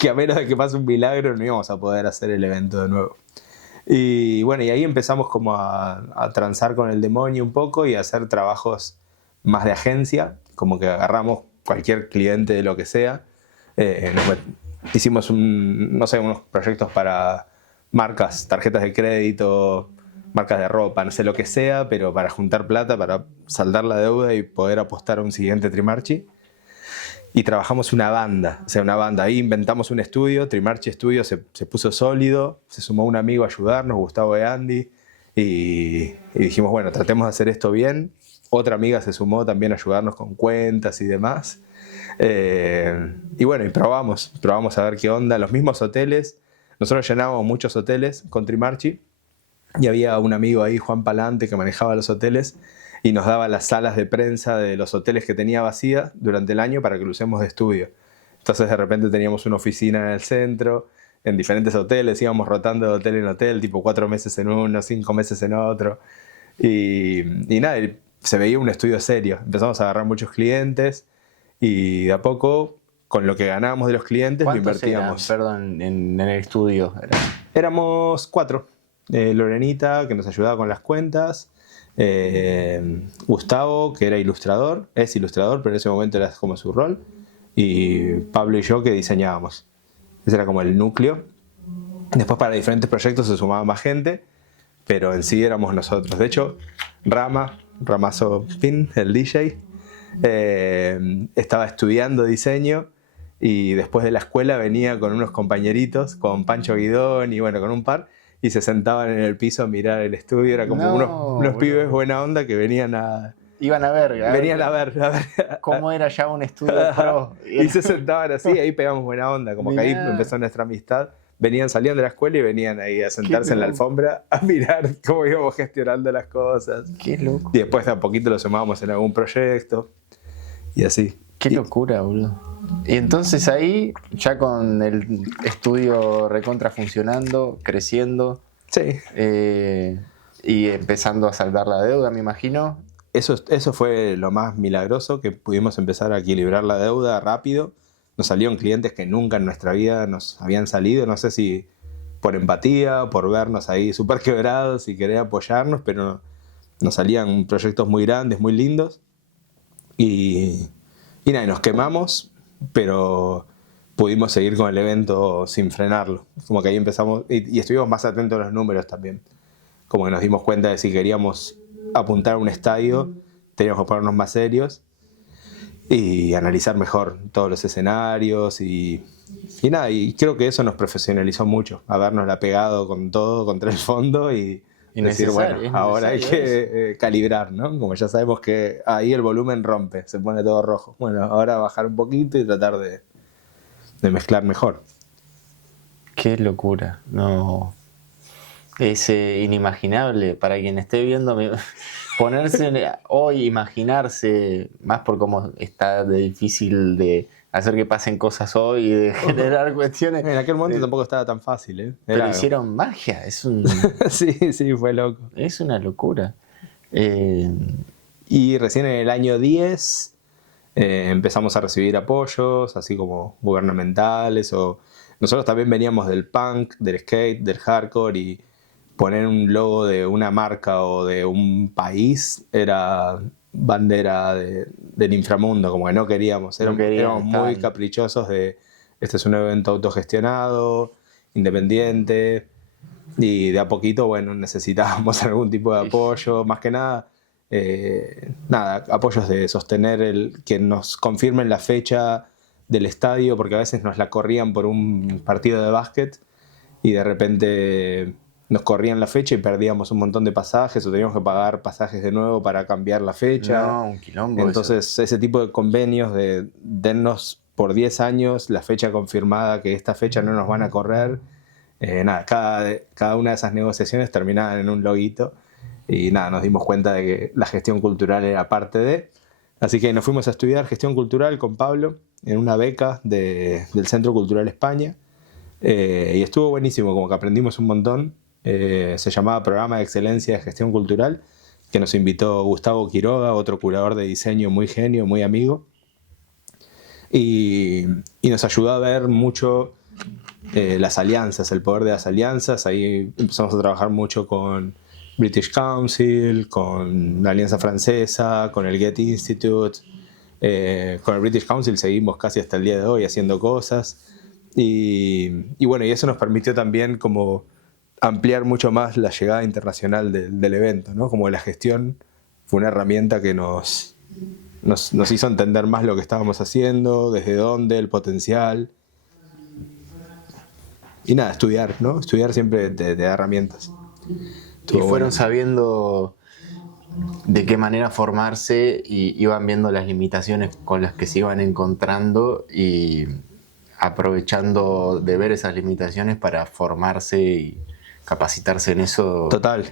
Que a menos de que pase un milagro no íbamos a poder hacer el evento de nuevo. Y bueno, y ahí empezamos como a transar con el demonio un poco y a hacer trabajos más de agencia, como que agarramos cualquier cliente de lo que sea. Hicimos unos proyectos para marcas, tarjetas de crédito, marcas de ropa, no sé lo que sea, pero para juntar plata, para saldar la deuda y poder apostar a un siguiente Trimarchi. Y trabajamos una banda. Ahí inventamos un estudio, Trimarchi Studio se puso sólido, se sumó un amigo a ayudarnos, Gustavo de Andy, y dijimos, bueno, tratemos de hacer esto bien. Otra amiga se sumó también a ayudarnos con cuentas y demás. Y bueno, y probamos a ver qué onda. Los mismos hoteles, nosotros llenábamos muchos hoteles con Trimarchi, y había un amigo ahí, Juan Palante, que manejaba los hoteles y nos daba las salas de prensa de los hoteles que tenía vacías durante el año para que lo usemos de estudio. Entonces de repente teníamos una oficina en el centro en diferentes hoteles, íbamos rotando de hotel en hotel, tipo 4 meses en uno, 5 meses en otro. Y nada, se veía un estudio serio. Empezamos a agarrar muchos clientes y de a poco, con lo que ganábamos de los clientes, lo ¿Cuántos eran, invertíamos. perdón, en el estudio? Éramos 4. Lorenita, que nos ayudaba con las cuentas. Gustavo, que era ilustrador, es ilustrador, pero en ese momento era como su rol. Y Pablo y yo, que diseñábamos. Ese era como el núcleo. Después, para diferentes proyectos se sumaba más gente, pero en sí éramos nosotros. De hecho, Ramazo Pin, el DJ, estaba estudiando diseño y después de la escuela venía con unos compañeritos, con Pancho Guidón y bueno, con un par, y se sentaban en el piso a mirar el estudio. Era como unos pibes buena onda que venían a... Iban a ver, Venían a ver cómo era ya un estudio pro. Y se sentaban así, ahí pegamos buena onda, como Mirá. que ahí empezó nuestra amistad. Salían de la escuela y venían ahí a sentarse en la alfombra a mirar cómo íbamos gestionando las cosas. Qué loco. Y después de a poquito lo sumábamos en algún proyecto y así. Qué locura, boludo. Y entonces ahí, ya con el estudio recontra funcionando, creciendo, Sí. y empezando a saldar la deuda, me imagino. Eso fue lo más milagroso, que pudimos empezar a equilibrar la deuda rápido. Nos salieron clientes que nunca en nuestra vida nos habían salido, no sé si por empatía, por vernos ahí súper quebrados y querer apoyarnos, pero nos salían proyectos muy grandes, muy lindos. Y nada, nos quemamos, pero pudimos seguir con el evento sin frenarlo. Como que ahí empezamos, y estuvimos más atentos a los números también. Como que nos dimos cuenta de si queríamos apuntar a un estadio, teníamos que ponernos más serios y analizar mejor todos los escenarios y nada, y creo que eso nos profesionalizó mucho, habernosla pegado con todo contra el fondo y decir, bueno, ahora hay que calibrar, ¿no? Como ya sabemos que ahí el volumen rompe, se pone todo rojo. Bueno, ahora bajar un poquito y tratar de mezclar mejor. Qué locura, no... Es inimaginable para quien esté viendo, ponerse hoy, imaginarse, más por cómo está de difícil de hacer que pasen cosas hoy y de generar cuestiones. En aquel momento tampoco estaba tan fácil, ¿eh? Pero hicieron magia, Sí, fue loco. Es una locura. Y recién en el año 10 empezamos a recibir apoyos, así como gubernamentales, o nosotros también veníamos del punk, del skate, del hardcore, y poner un logo de una marca o de un país era bandera del inframundo, como que no queríamos. Éramos muy caprichosos de, este es un evento autogestionado, independiente, y de a poquito, bueno, necesitábamos algún tipo de apoyo, más que nada, apoyos de sostener que nos confirmen la fecha del estadio, porque a veces nos la corrían por un partido de básquet y de repente nos corrían la fecha y perdíamos un montón de pasajes o teníamos que pagar pasajes de nuevo para cambiar la fecha. No, un quilombo. Entonces eso. Ese tipo de convenios de dennos por 10 años la fecha confirmada, que esta fecha no nos van a correr. Cada una de esas negociaciones terminaban en un loguito y nos dimos cuenta de que la gestión cultural era parte de. Así que nos fuimos a estudiar gestión cultural con Pablo en una beca del Centro Cultural España. Y estuvo buenísimo, como que aprendimos un montón. Se llamaba Programa de Excelencia de Gestión Cultural, que nos invitó Gustavo Quiroga, otro curador de diseño muy genio, muy amigo. Y nos ayudó a ver mucho las alianzas, el poder de las alianzas. Ahí empezamos a trabajar mucho con British Council, con la Alianza Francesa, con el Goethe Institute. Con el British Council seguimos casi hasta el día de hoy haciendo cosas. Y bueno, y eso nos permitió también como ampliar mucho más la llegada internacional del evento, ¿no? Como la gestión fue una herramienta que nos hizo entender más lo que estábamos haciendo, desde dónde, el potencial. Y estudiar, ¿no? Estudiar siempre te da herramientas. Y fueron sabiendo de qué manera formarse y iban viendo las limitaciones con las que se iban encontrando y aprovechando de ver esas limitaciones para formarse y capacitarse en eso. Total.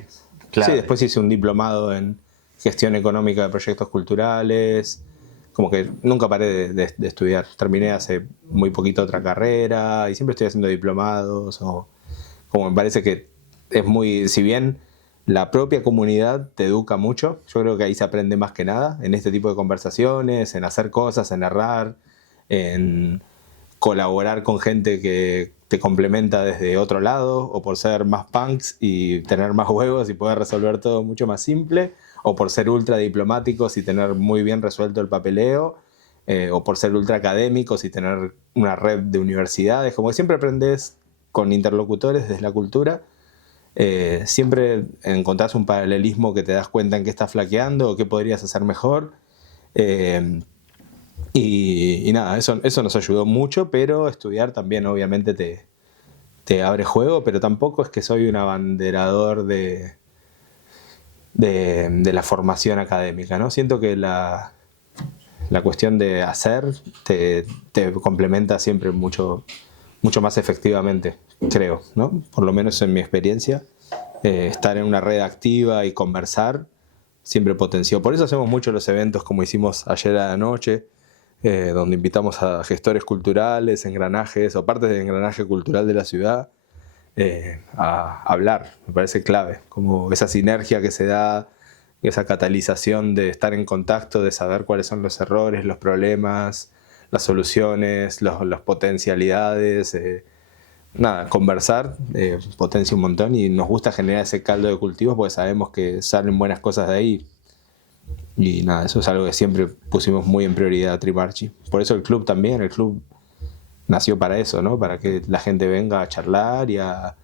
Claro. Sí, después hice un diplomado en gestión económica de proyectos culturales. como que nunca paré de estudiar. Terminé hace muy poquito otra carrera y siempre estoy haciendo diplomados o como me parece que es muy, si bien la propia comunidad te educa mucho, yo creo que ahí se aprende más que nada, en este tipo de conversaciones, en hacer cosas, en narrar, en colaborar con gente que te complementa desde otro lado, o por ser más punks y tener más huevos y poder resolver todo mucho más simple, o por ser ultra diplomáticos y tener muy bien resuelto el papeleo, o por ser ultra académicos y tener una red de universidades, como que siempre aprendes con interlocutores desde la cultura. Siempre encontrás un paralelismo que te das cuenta en qué estás flaqueando o qué podrías hacer mejor. Eh, y nada, eso nos ayudó mucho, pero estudiar también obviamente te abre juego, pero tampoco es que soy un abanderador de la formación académica, ¿no? Siento que la cuestión de hacer te complementa siempre mucho, mucho más efectivamente, creo, ¿no? Por lo menos en mi experiencia, estar en una red activa y conversar siempre potenció. Por eso hacemos mucho los eventos como hicimos ayer a la noche, donde invitamos a gestores culturales, engranajes o partes del engranaje cultural de la ciudad a hablar. Me parece clave, como esa sinergia que se da, esa catalización de estar en contacto, de saber cuáles son los errores, los problemas, las soluciones, las potencialidades. Nada, conversar potencia un montón y nos gusta generar ese caldo de cultivos porque sabemos que salen buenas cosas de ahí. Y nada, eso es algo que siempre pusimos muy en prioridad a Trimarchi. Por eso el club también, el club nació para eso, ¿no? Para que la gente venga a charlar y a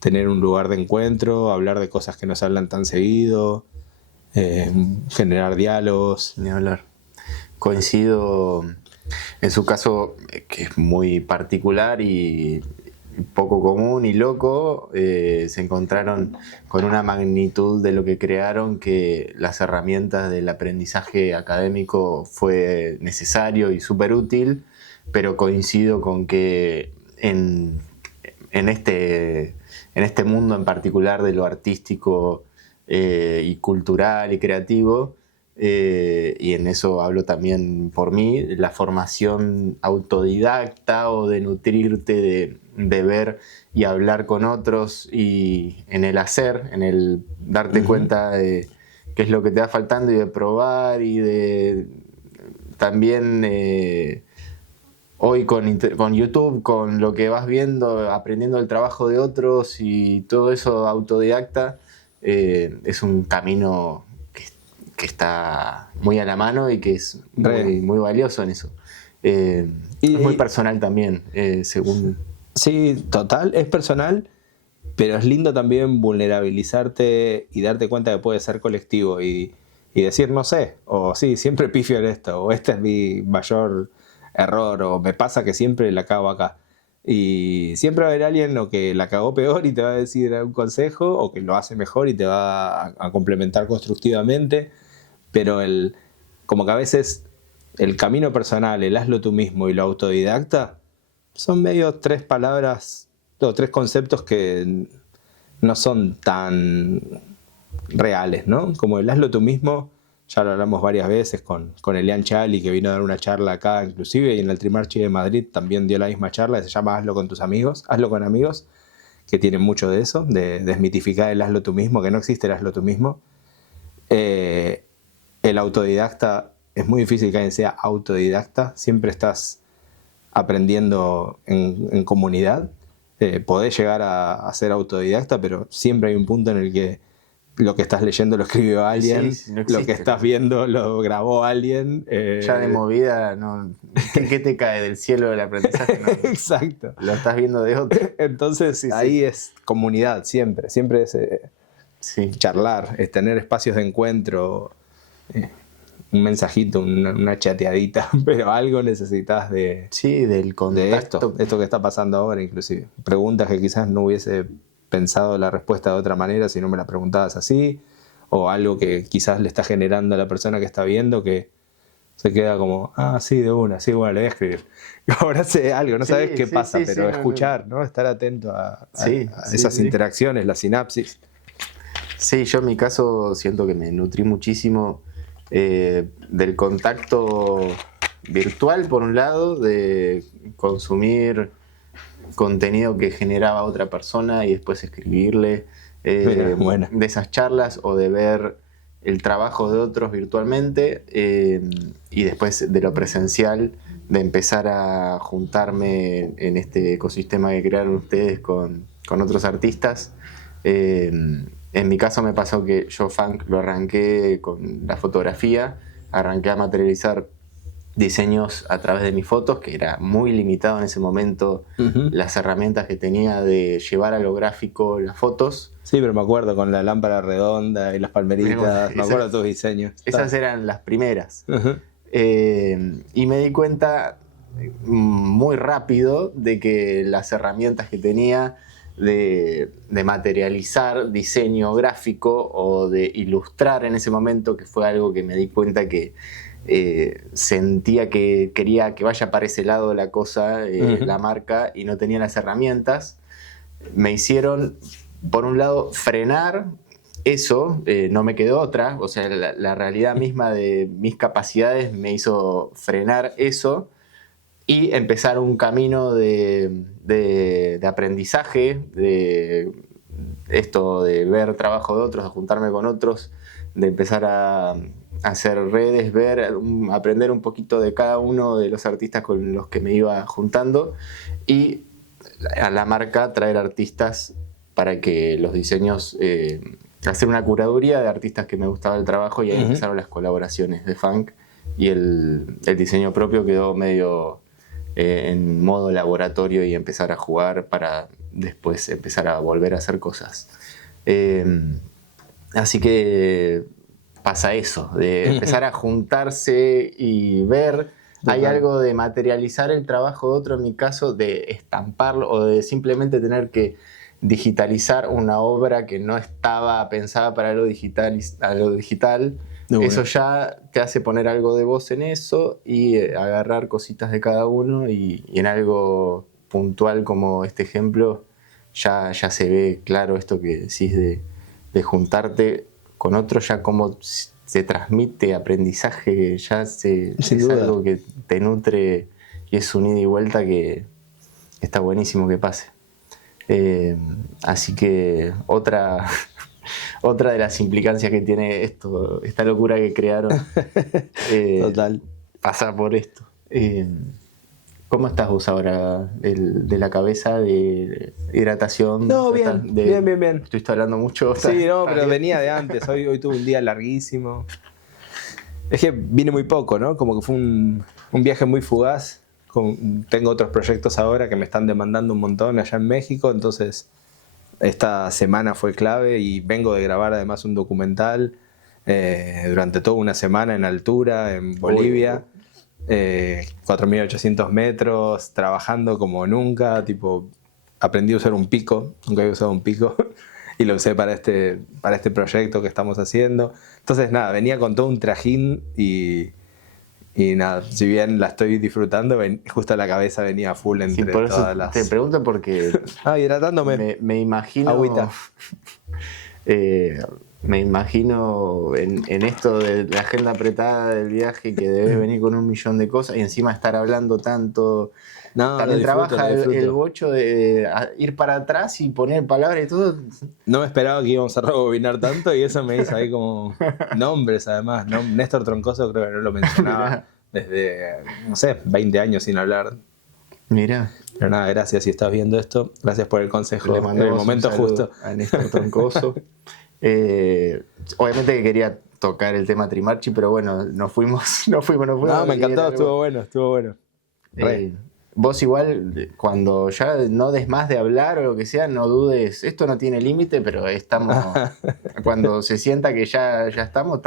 tener un lugar de encuentro, hablar de cosas que no se hablan tan seguido, generar diálogos. Ni hablar. Coincido en su caso, que es muy particular y poco común y loco, se encontraron con una magnitud de lo que crearon que las herramientas del aprendizaje académico fue necesario y súper útil, pero coincido con que en este mundo en particular de lo artístico y cultural y creativo, y en eso hablo también por mí, la formación autodidacta o de nutrirte, de ver y hablar con otros y en el hacer, en el darte cuenta de qué es lo que te va faltando y de probar y de también hoy con YouTube, con lo que vas viendo, aprendiendo el trabajo de otros y todo eso autodidacta, es un camino que está muy a la mano y que es muy valioso en eso. Es muy personal también, según... Sí, total, es personal, pero es lindo también vulnerabilizarte y darte cuenta que puede ser colectivo y decir, no sé, o sí, siempre pifio en esto, o este es mi mayor error, o me pasa que siempre la cago acá. Y siempre va a haber alguien o que la cagó peor y te va a decir un consejo, o que lo hace mejor y te va a complementar constructivamente, pero como que a veces el camino personal, el hazlo tú mismo y lo autodidacta, son medio tres palabras o tres conceptos que no son tan reales, ¿no? Como el hazlo tú mismo, ya lo hablamos varias veces con Elian Chali, que vino a dar una charla acá inclusive, y en el Trimarchi de Madrid también dio la misma charla, que se llama Hazlo con tus amigos, hazlo con amigos, que tiene mucho de eso, de desmitificar el hazlo tú mismo, que no existe el hazlo tú mismo. El autodidacta, es muy difícil que alguien sea autodidacta, siempre estás aprendiendo en comunidad. Podés llegar a ser autodidacta, pero siempre hay un punto en el que lo que estás leyendo lo escribió alguien, sí, no existe, lo que estás viendo lo grabó alguien. Ya de movida, no. ¿Qué te cae del cielo del aprendizaje? No. Exacto. Lo estás viendo de otro. Entonces ahí es comunidad, siempre es charlar, es tener espacios de encuentro, un mensajito, una chateadita, pero algo necesitas de... Sí, del contacto. De esto que está pasando ahora, inclusive. Preguntas que quizás no hubiese pensado la respuesta de otra manera si no me la preguntabas así, o algo que quizás le está generando a la persona que está viendo que se queda como, sí, de una, sí, bueno, le voy a escribir. Ahora sé algo, no sabes qué pasa, pero escuchar, ¿no? Estar atento a esas interacciones, la sinapsis. Sí, yo en mi caso siento que me nutrí muchísimo del contacto virtual, por un lado, de consumir contenido que generaba otra persona y después escribirle, Bueno. de esas charlas o de ver el trabajo de otros virtualmente, y después de lo presencial, de empezar a juntarme en este ecosistema que crearon ustedes con otros artistas. En mi caso me pasó que yo funk lo arranqué con la fotografía, arranqué a materializar diseños a través de mis fotos, que era muy limitado en ese momento las herramientas que tenía de llevar a lo gráfico las fotos. Sí, pero me acuerdo con la lámpara redonda y las palmeritas, me acuerdo de tus diseños. Esas eran las primeras. Uh-huh. Y me di cuenta muy rápido de que las herramientas que tenía de materializar diseño gráfico o de ilustrar en ese momento, que fue algo que me di cuenta que sentía que quería que vaya para ese lado la cosa, la marca, y no tenía las herramientas, me hicieron, por un lado, frenar eso. No me quedó otra, o sea, la realidad misma de mis capacidades me hizo frenar eso y empezar un camino de aprendizaje, de esto de ver trabajo de otros, de juntarme con otros, de empezar a hacer redes, aprender un poquito de cada uno de los artistas con los que me iba juntando, y a la marca traer artistas para que los diseños, hacer una curaduría de artistas que me gustaba el trabajo, y ahí empezaron las colaboraciones de funk, y el diseño propio quedó medio en modo laboratorio y empezar a jugar para después empezar a volver a hacer cosas. Así que pasa eso, de empezar a juntarse y ver. Hay algo de materializar el trabajo de otro, en mi caso, de estamparlo o de simplemente tener que digitalizar una obra que no estaba pensada para lo digital. Bueno. Eso ya te hace poner algo de voz en eso y agarrar cositas de cada uno, y en algo puntual como este ejemplo ya se ve claro esto que decís de juntarte con otros, ya como se transmite aprendizaje, ya es algo que te nutre y es un ida y vuelta que está buenísimo que pase. Así que otra de las implicancias que tiene esta locura que crearon, Total. pasa por esto. ¿Cómo estás vos ahora de la cabeza, de hidratación? No, bien, bien. ¿Estuviste hablando mucho? Sí, no, pero venía de antes. Hoy tuve un día larguísimo. Es que vine muy poco, ¿no? Como que fue un viaje muy fugaz. Tengo otros proyectos ahora que me están demandando un montón allá en México, entonces esta semana fue clave, y vengo de grabar además un documental durante toda una semana en altura, en Bolivia. 4.800 metros, trabajando como nunca, tipo, aprendí a usar un pico, nunca había usado un pico, y lo usé para este proyecto que estamos haciendo. Entonces nada, venía con todo un trajín y nada, si bien la estoy disfrutando, justo la cabeza venía full entre por eso todas las... Te pregunto porque hidratándome. Me imagino... Agüita. Me imagino en esto de la agenda apretada del viaje, que debes venir con 1.000.000 de cosas y encima estar hablando tanto. No, también trabaja el bocho de ir para atrás y poner palabras y todo. No me esperaba que íbamos a rebobinar tanto, y eso me hizo ahí como nombres además. Néstor Troncoso creo que no lo mencionaba desde, no sé, 20 años sin hablar. Mira. Pero nada, gracias si estás viendo esto. Gracias por el consejo en el momento justo. A Néstor Troncoso. Obviamente que quería tocar el tema Trimarchi, pero bueno, nos fuimos. No, me encantó, estuvo bueno. Vos igual, cuando ya no des más de hablar o lo que sea, no dudes, esto no tiene límite, pero estamos, cuando se sienta que ya estamos.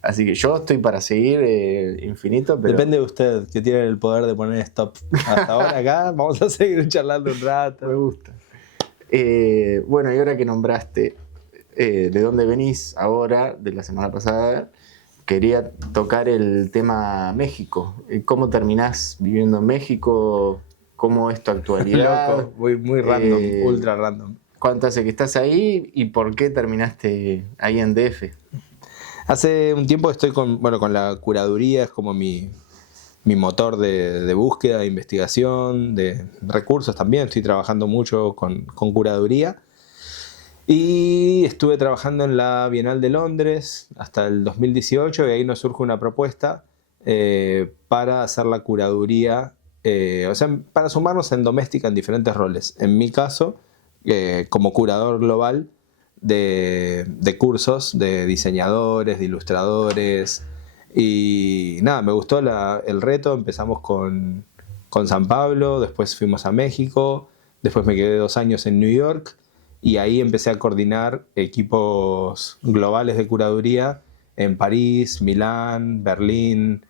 Así que yo estoy para seguir infinito, pero... Depende de usted, que tiene el poder de poner stop. Hasta ahora acá, vamos a seguir charlando un rato. Me gusta. Bueno, y ahora que nombraste de dónde venís ahora, de la semana pasada, quería tocar el tema México. ¿Cómo terminás viviendo en México? ¿Cómo es tu actualidad? Loco, muy random, ultra random. ¿Cuánto hace que estás ahí y por qué terminaste ahí en DF? Hace un tiempo estoy con la curaduría, es como mi motor de búsqueda, de investigación, de recursos también. Estoy trabajando mucho con curaduría. Y estuve trabajando en la Bienal de Londres hasta el 2018 y ahí nos surge una propuesta para hacer la curaduría, o sea, para sumarnos en Doméstica en diferentes roles. En mi caso, como curador global de cursos de diseñadores, de ilustradores. Y nada, me gustó el reto. Empezamos con San Pablo, después fuimos a México, después me quedé 2 años en New York y ahí empecé a coordinar equipos globales de curaduría en París, Milán, Berlín,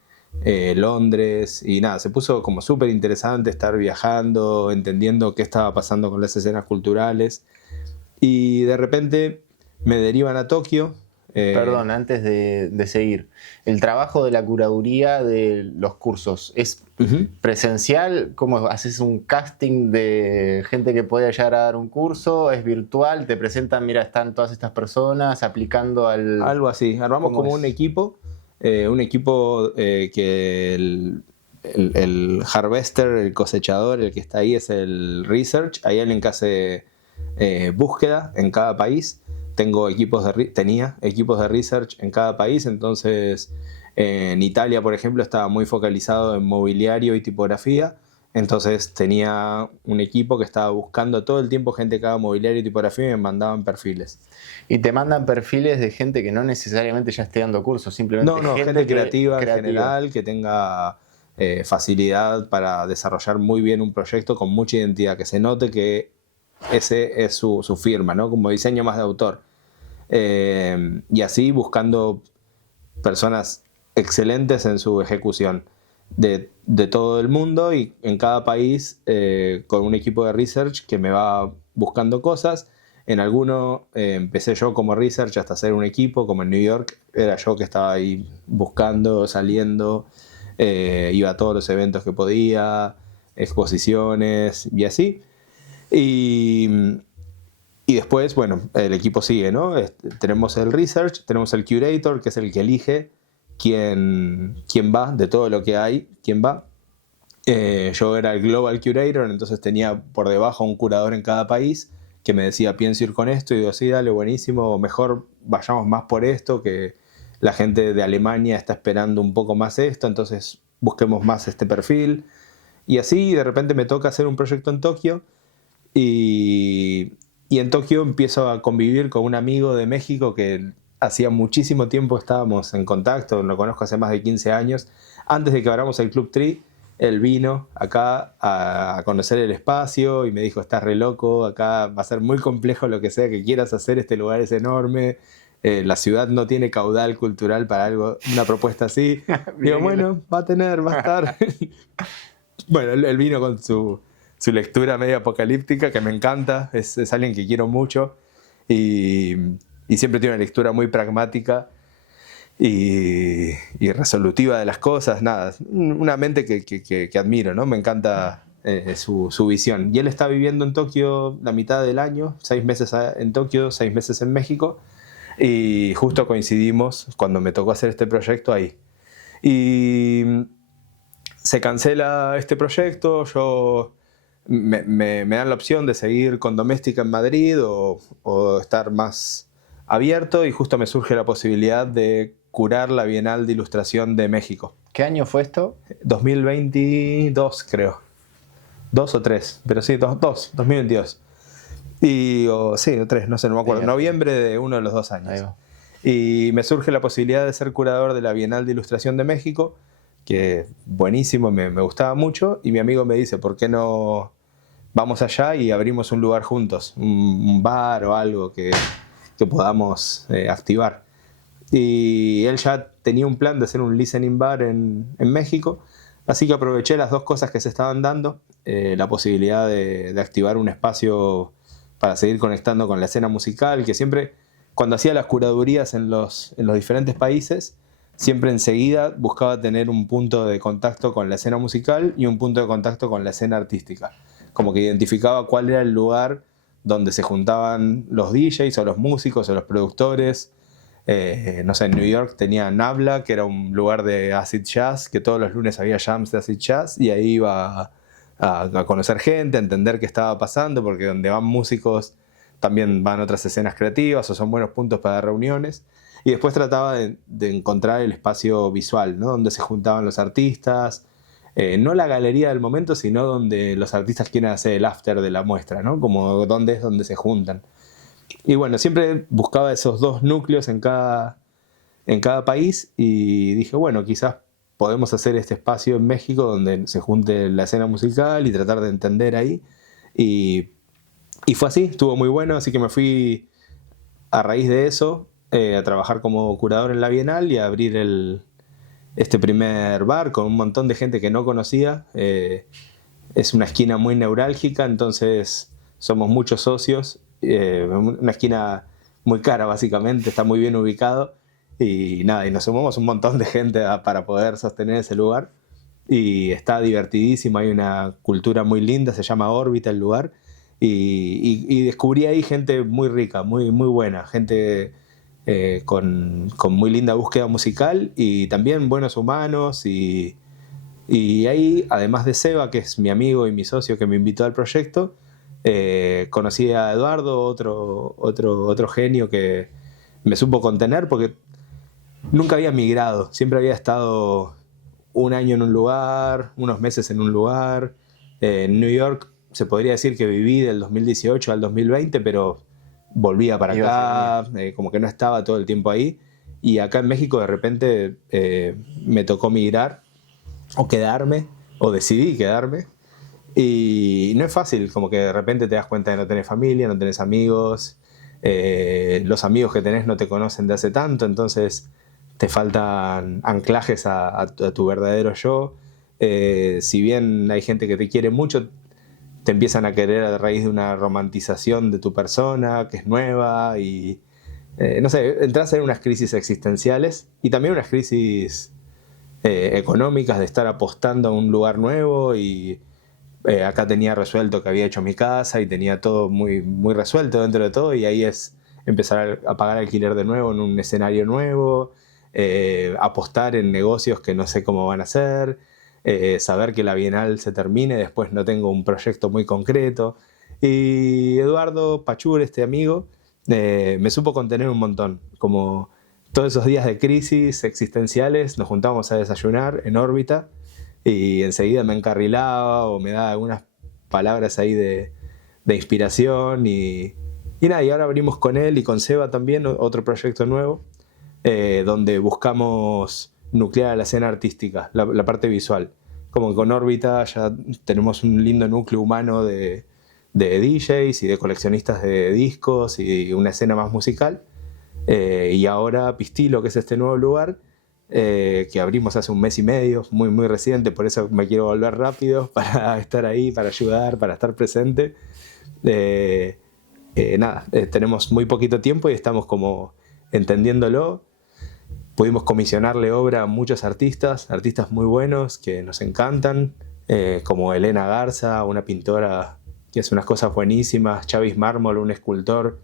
Londres. Y nada, se puso como súper interesante estar viajando, entendiendo qué estaba pasando con las escenas culturales. Y de repente me derivan a Tokio. Perdón, antes de seguir, el trabajo de la curaduría de los cursos, ¿es presencial? ¿Cómo haces un casting de gente que puede llegar a dar un curso? ¿Es virtual? ¿Te presentan, mira, están todas estas personas aplicando al...? Algo así, armamos como un equipo que el harvester, el cosechador, el que está ahí es el research, hay alguien que hace búsqueda en cada país. Tenía equipos de research en cada país, entonces en Italia, por ejemplo, estaba muy focalizado en mobiliario y tipografía, entonces tenía un equipo que estaba buscando todo el tiempo gente que haga mobiliario y tipografía y me mandaban perfiles. Y te mandan perfiles de gente que no necesariamente ya esté dando cursos, simplemente gente creativa en general, que tenga facilidad para desarrollar muy bien un proyecto con mucha identidad, que se note que ese es su firma, ¿no? Como diseño más de autor. Y así buscando personas excelentes en su ejecución de todo el mundo y en cada país con un equipo de research que me va buscando cosas. En alguno empecé yo como research hasta hacer un equipo, como en New York era yo que estaba ahí buscando, saliendo, iba a todos los eventos que podía, exposiciones y así. Y después, bueno, el equipo sigue, ¿no? Tenemos el research, tenemos el curator, que es el que elige quién va, de todo lo que hay, quién va. Yo era el global curator, entonces tenía por debajo un curador en cada país que me decía, pienso ir con esto, y digo, sí, dale, buenísimo, mejor vayamos más por esto, que la gente de Alemania está esperando un poco más esto, entonces busquemos más este perfil. Y así, de repente me toca hacer un proyecto en Tokio, y en Tokio empiezo a convivir con un amigo de México que hacía muchísimo tiempo estábamos en contacto, lo conozco hace más de 15 años. Antes de que abramos el Club Tree, él vino acá a conocer el espacio y me dijo, estás re loco, acá va a ser muy complejo lo que sea que quieras hacer, este lugar es enorme, la ciudad no tiene caudal cultural para algo, una propuesta así. Digo, bueno, va a estar. Bueno, él vino con su lectura medio apocalíptica, que me encanta, es alguien que quiero mucho y siempre tiene una lectura muy pragmática y resolutiva de las cosas, nada, una mente que admiro, ¿no? Me encanta su visión. Y él está viviendo en Tokio la mitad del año, 6 meses en Tokio, 6 meses en México, y justo coincidimos cuando me tocó hacer este proyecto ahí. Y se cancela este proyecto, me dan la opción de seguir con Doméstica en Madrid o estar más abierto, y justo me surge la posibilidad de curar la Bienal de Ilustración de México. ¿Qué año fue esto? 2022, creo. 2 o 3, pero sí, 2022. Sí, o 3, no sé, no me acuerdo. Noviembre de uno de los 2 años. Y me surge la posibilidad de ser curador de la Bienal de Ilustración de México, que buenísimo, me gustaba mucho, y mi amigo me dice, ¿por qué no vamos allá y abrimos un lugar juntos? Un bar o algo que podamos activar. Y él ya tenía un plan de hacer un listening bar en México, así que aproveché las dos cosas que se estaban dando, la posibilidad de activar un espacio para seguir conectando con la escena musical, que siempre, cuando hacía las curadurías en los diferentes países, siempre enseguida buscaba tener un punto de contacto con la escena musical y un punto de contacto con la escena artística. Como que identificaba cuál era el lugar donde se juntaban los DJs o los músicos o los productores, No sé, en New York tenía Nabla, que era un lugar de acid jazz, que todos los lunes había jams de acid jazz, y ahí iba a conocer gente, a entender qué estaba pasando, porque donde van músicos también van otras escenas creativas o son buenos puntos para reuniones. Y después trataba de encontrar el espacio visual, ¿no? Donde se juntaban los artistas, no la galería del momento, sino donde los artistas quieren hacer el after de la muestra, ¿no? Como donde es donde se juntan. Y bueno, siempre buscaba esos dos núcleos en cada país y dije, bueno, quizás podemos hacer este espacio en México donde se junte la escena musical y tratar de entender ahí. Y fue así, estuvo muy bueno, así que me fui a raíz de eso a trabajar como curador en la Bienal y a abrir este primer bar con un montón de gente que no conocía. Es una esquina muy neurálgica, entonces somos muchos socios. Una esquina muy cara básicamente, está muy bien ubicado. Y nada, y nos sumamos un montón de gente para poder sostener ese lugar. Y está divertidísimo, hay una cultura muy linda, se llama Órbita el lugar. Y descubrí ahí gente muy rica, muy, muy buena, gente con muy linda búsqueda musical y también buenos humanos. Y ahí, además de Seba, que es mi amigo y mi socio que me invitó al proyecto, conocí a Eduardo, otro genio que me supo contener porque nunca había migrado, siempre había estado un año en un lugar, unos meses en un lugar. En New York se podría decir que viví del 2018 al 2020, pero volvía para acá, como que no estaba todo el tiempo ahí. Y acá en México de repente me tocó migrar o quedarme, o decidí quedarme. Y no es fácil, como que de repente te das cuenta de no tenés familia, no tenés amigos, los amigos que tenés no te conocen de hace tanto, entonces te faltan anclajes a tu verdadero yo. Si bien hay gente que te quiere mucho, te empiezan a querer a raíz de una romantización de tu persona, que es nueva, y no sé, entras en unas crisis existenciales y también unas crisis económicas de estar apostando a un lugar nuevo. Y acá tenía resuelto que había hecho mi casa y tenía todo muy, muy resuelto dentro de todo, y ahí es empezar a pagar alquiler de nuevo en un escenario nuevo, apostar en negocios que no sé cómo van a ser, saber que la Bienal se termine, después no tengo un proyecto muy concreto. Y Eduardo Pachur, este amigo, me supo contener un montón. Como todos esos días de crisis existenciales nos juntábamos a desayunar en Órbita y enseguida me encarrilaba o me daba algunas palabras ahí de inspiración. Y nada, y ahora abrimos con él y con Seba también otro proyecto nuevo, donde buscamos nuclear la escena artística, la parte visual. Como que con Órbita ya tenemos un lindo núcleo humano de DJs y de coleccionistas de discos y una escena más musical. Y ahora Pistilo, que es este nuevo lugar, que abrimos hace un mes y medio, muy, muy reciente, por eso me quiero volver rápido para estar ahí, para ayudar, para estar presente. Tenemos muy poquito tiempo y estamos como entendiéndolo. Pudimos comisionarle obra a muchos artistas muy buenos que nos encantan, como Elena Garza, una pintora que hace unas cosas buenísimas, Chavis Mármol, un escultor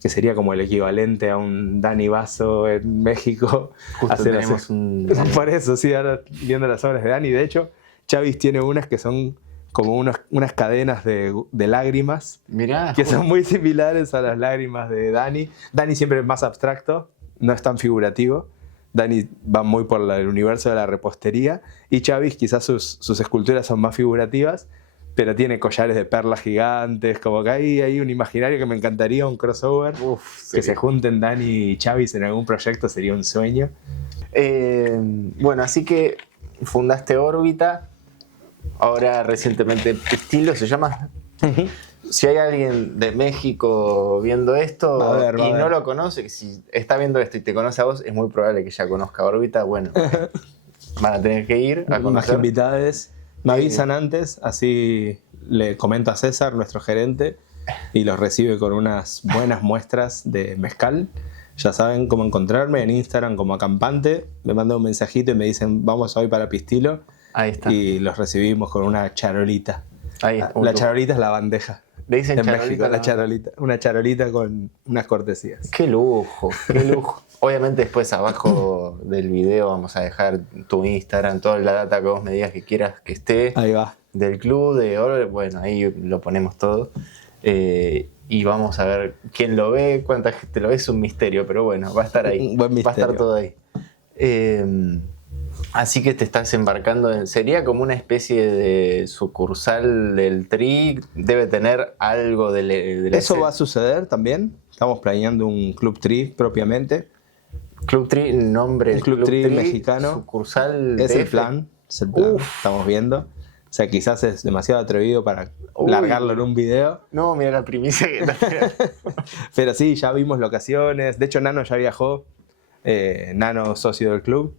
que sería como el equivalente a un Dani Basso en México. Justo tenemos un... Por eso, sí, ahora viendo las obras de Dani, de hecho, Chavis tiene unas que son como unas cadenas de lágrimas. Mirá, que son muy similares a las lágrimas de Dani. Dani siempre es más abstracto, no es tan figurativo. Dani va muy por el universo de la repostería, y Chavis quizás sus esculturas son más figurativas, pero tiene collares de perlas gigantes, como que hay un imaginario que me encantaría, un crossover. Que se junten Dani y Chavis en algún proyecto sería un sueño. Bueno, así que fundaste Órbita, ahora recientemente Pistilo se llama. Si hay alguien de México viendo esto y no lo conoce, si está viendo esto y te conoce a vos, es muy probable que ya conozca Órbita. Bueno, van a tener que ir a conocer. Más invitados. Me avisan antes, así le comento a César, nuestro gerente, y los recibe con unas buenas muestras de mezcal. Ya saben cómo encontrarme en Instagram como Acampante. Me mandan un mensajito y me dicen, vamos hoy para Pistilo. Ahí está. Y los recibimos con una charolita. Ahí, la charolita es la bandeja. Le dicen en charolita. México, la charolita. Una charolita con unas cortesías. Qué lujo, qué lujo. Obviamente después abajo del video vamos a dejar tu Instagram, toda la data que vos me digas que quieras que esté. Ahí va. Del club, de oro, bueno, ahí lo ponemos todo. Y vamos a ver quién lo ve, cuánta gente lo ve, es un misterio, pero bueno, va a estar ahí. Un buen misterio. Va a estar todo ahí. Así que te estás embarcando en... Sería como una especie de sucursal del Tri, debe tener algo de la Eso va a suceder también. Estamos planeando un Club Tri propiamente. Club Tri, nombre Un Club Tri mexicano. Sucursal Es el DF. plan, es el plan. Estamos viendo. O sea, quizás es demasiado atrevido para largarlo en un video. No, mira la primicia que está. Pero sí, ya vimos locaciones. De hecho, Nano ya viajó. Nano, socio del club.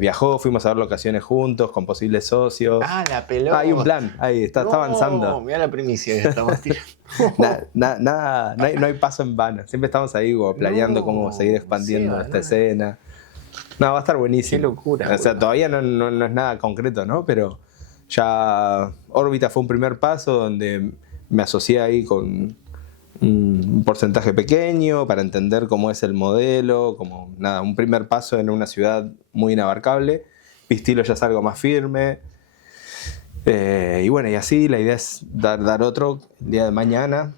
Viajó, fuimos a ver locaciones juntos con posibles socios. Ah, la pelota. Hay un plan, ahí está avanzando. No, mira la primicia que estamos tirando. Nada, no hay paso en vano. Siempre estamos ahí como planeando cómo seguir expandiendo esta escena. No, va a estar buenísimo. Qué locura. O sea, todavía no es nada concreto, ¿no? Pero ya Órbita fue un primer paso donde me asocié ahí con un porcentaje pequeño para entender cómo es el modelo, como nada, un primer paso en una ciudad muy inabarcable. Pistilo ya es algo más firme. Y bueno, y así la idea es dar otro el día de mañana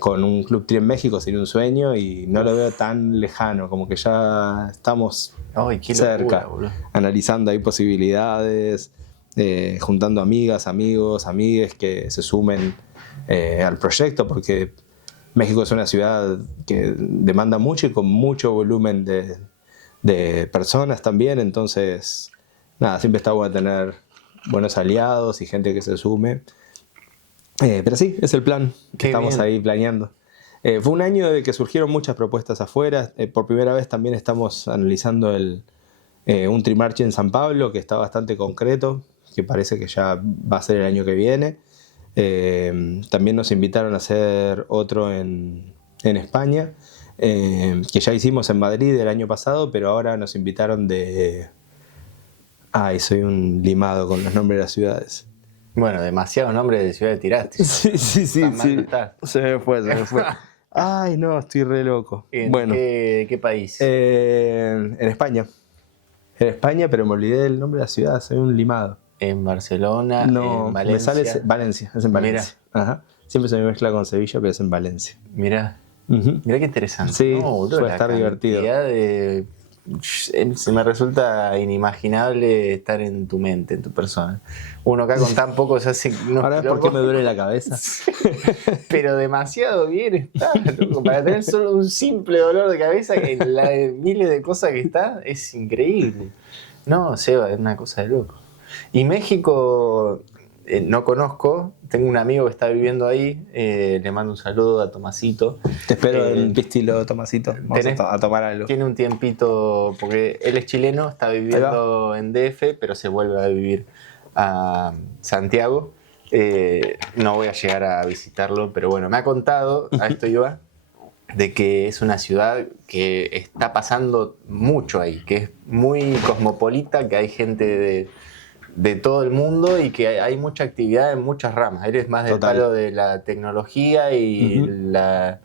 con un Club Tri en México, sería un sueño y no lo veo tan lejano, como que ya estamos cerca, locura, analizando ahí posibilidades, juntando amigas, amigos, amigues que se sumen al proyecto, porque México es una ciudad que demanda mucho y con mucho volumen de personas también, entonces nada, siempre está bueno tener buenos aliados y gente que se sume. Pero sí, es el plan que estamos ahí planeando. Fue un año de que surgieron muchas propuestas afuera. Por primera vez también estamos analizando un Trimarch en San Pablo, que está bastante concreto, que parece que ya va a ser el año que viene. También nos invitaron a hacer otro en España, que ya hicimos en Madrid el año pasado, pero ahora nos invitaron de... Ay, soy un limado con los nombres de las ciudades. Bueno, demasiados nombres de ciudades tiraste. Sí. Se me fue. Ay, no, estoy re loco. ¿En bueno, qué país? En España. En España, pero me olvidé el nombre de la ciudad, soy un limado. ¿En Barcelona? No, ¿En Valencia? me sale Valencia, es en Valencia. Ajá. Siempre se me mezcla con Sevilla, pero es en Valencia. Mirá, mirá qué interesante. Sí, boludo, puede estar divertido. Se me resulta inimaginable estar en tu mente, en tu persona. Uno acá con tan poco se hace... Ahora es porque me duele la cabeza. Pero demasiado bien está, loco. Para tener solo un simple dolor de cabeza, que la de miles de cosas que está, es increíble. No, Seba, es una cosa de loco. Y México, no conozco, tengo un amigo que está viviendo ahí, le mando un saludo a Tomasito. Te espero en Pistilo, Tomasito. Vamos a tomar algo. Tiene un tiempito, porque él es chileno, está viviendo en DF, pero se vuelve a vivir a Santiago. No voy a llegar a visitarlo, pero bueno, me ha contado, a esto iba, de que es una ciudad que está pasando mucho ahí, que es muy cosmopolita, que hay gente de todo el mundo y que hay mucha actividad en muchas ramas. Eres más del palo de la tecnología y la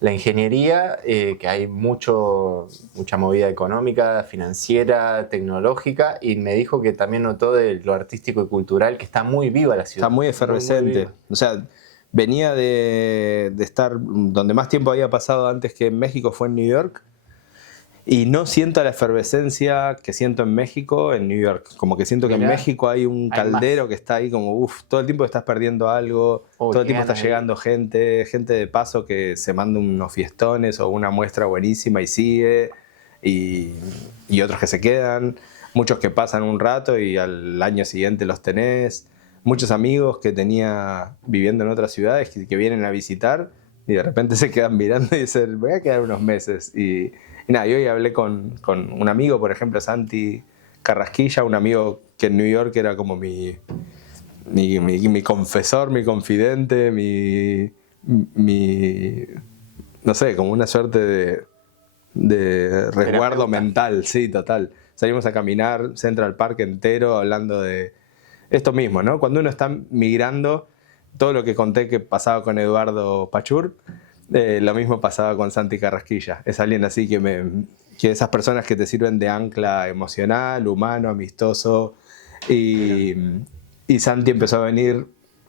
ingeniería, que hay mucha movida económica, financiera, tecnológica, y me dijo que también notó de lo artístico y cultural, que está muy viva la ciudad. Está muy efervescente. Muy o sea, venía de estar donde más tiempo había pasado antes que en México, fue en New York. Y no siento la efervescencia que siento en México, en New York. Como que siento que en México hay un caldero que está ahí como, todo el tiempo estás perdiendo algo, todo el tiempo está llegando gente de paso que se manda unos fiestones o una muestra buenísima y sigue, y otros que se quedan, muchos que pasan un rato y al año siguiente los tenés, muchos amigos que tenía viviendo en otras ciudades que vienen a visitar y de repente se quedan mirando y dicen, voy a quedar unos meses. Y nada, yo hoy hablé con un amigo, por ejemplo, Santi Carrasquilla, un amigo que en New York era como mi confesor, mi confidente, no sé, como una suerte de resguardo mental, sí, total. Salimos a caminar Central Park entero hablando de esto mismo, ¿no? Cuando uno está migrando, todo lo que conté que pasaba con Eduardo Pachur, lo mismo pasaba con Santi Carrasquilla. Es alguien así que esas personas que te sirven de ancla emocional, humano, amistoso. Y Santi empezó a venir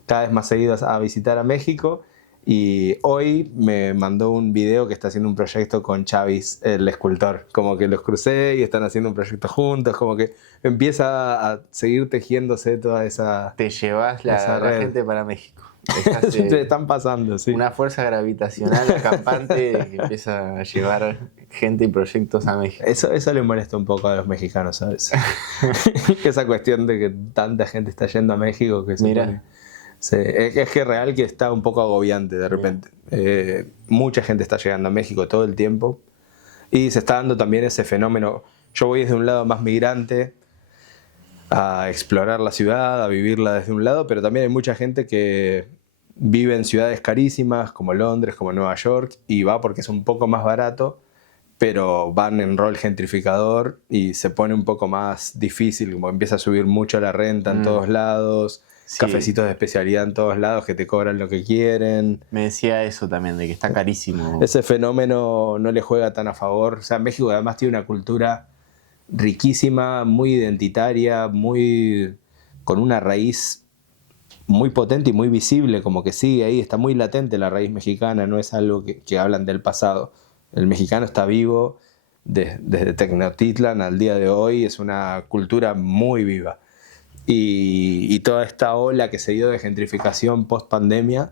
cada vez más seguido a visitar a México. Y hoy me mandó un video que está haciendo un proyecto con Chavis, el escultor. Como que los crucé y están haciendo un proyecto juntos. Como que empieza a seguir tejiéndose toda esa. Te llevas la red. gente para México. Te están pasando, sí. Una fuerza gravitacional acampante que empieza a llevar gente y proyectos a México. Eso le molesta un poco a los mexicanos, ¿sabes? Esa cuestión de que tanta gente está yendo a México que Mira. es que es real que está un poco agobiante de repente. Mucha gente está llegando a México todo el tiempo y se está dando también ese fenómeno. Yo voy desde un lado más migrante a explorar la ciudad, a vivirla desde un lado, pero también hay mucha gente que vive en ciudades carísimas como Londres, como Nueva York, y va porque es un poco más barato, pero van en rol gentrificador y se pone un poco más difícil, como empieza a subir mucho la renta en todos lados, sí. Cafecitos de especialidad en todos lados que te cobran lo que quieren. Me decía eso también, de que está carísimo. Ese fenómeno no le juega tan a favor. O sea, México además tiene una cultura riquísima, muy identitaria, con una raíz muy potente y muy visible, como que sigue ahí, está muy latente la raíz mexicana, no es algo que hablan del pasado. El mexicano está vivo desde Tecnotitlan al día de hoy, es una cultura muy viva. Y toda esta ola que se dio de gentrificación post pandemia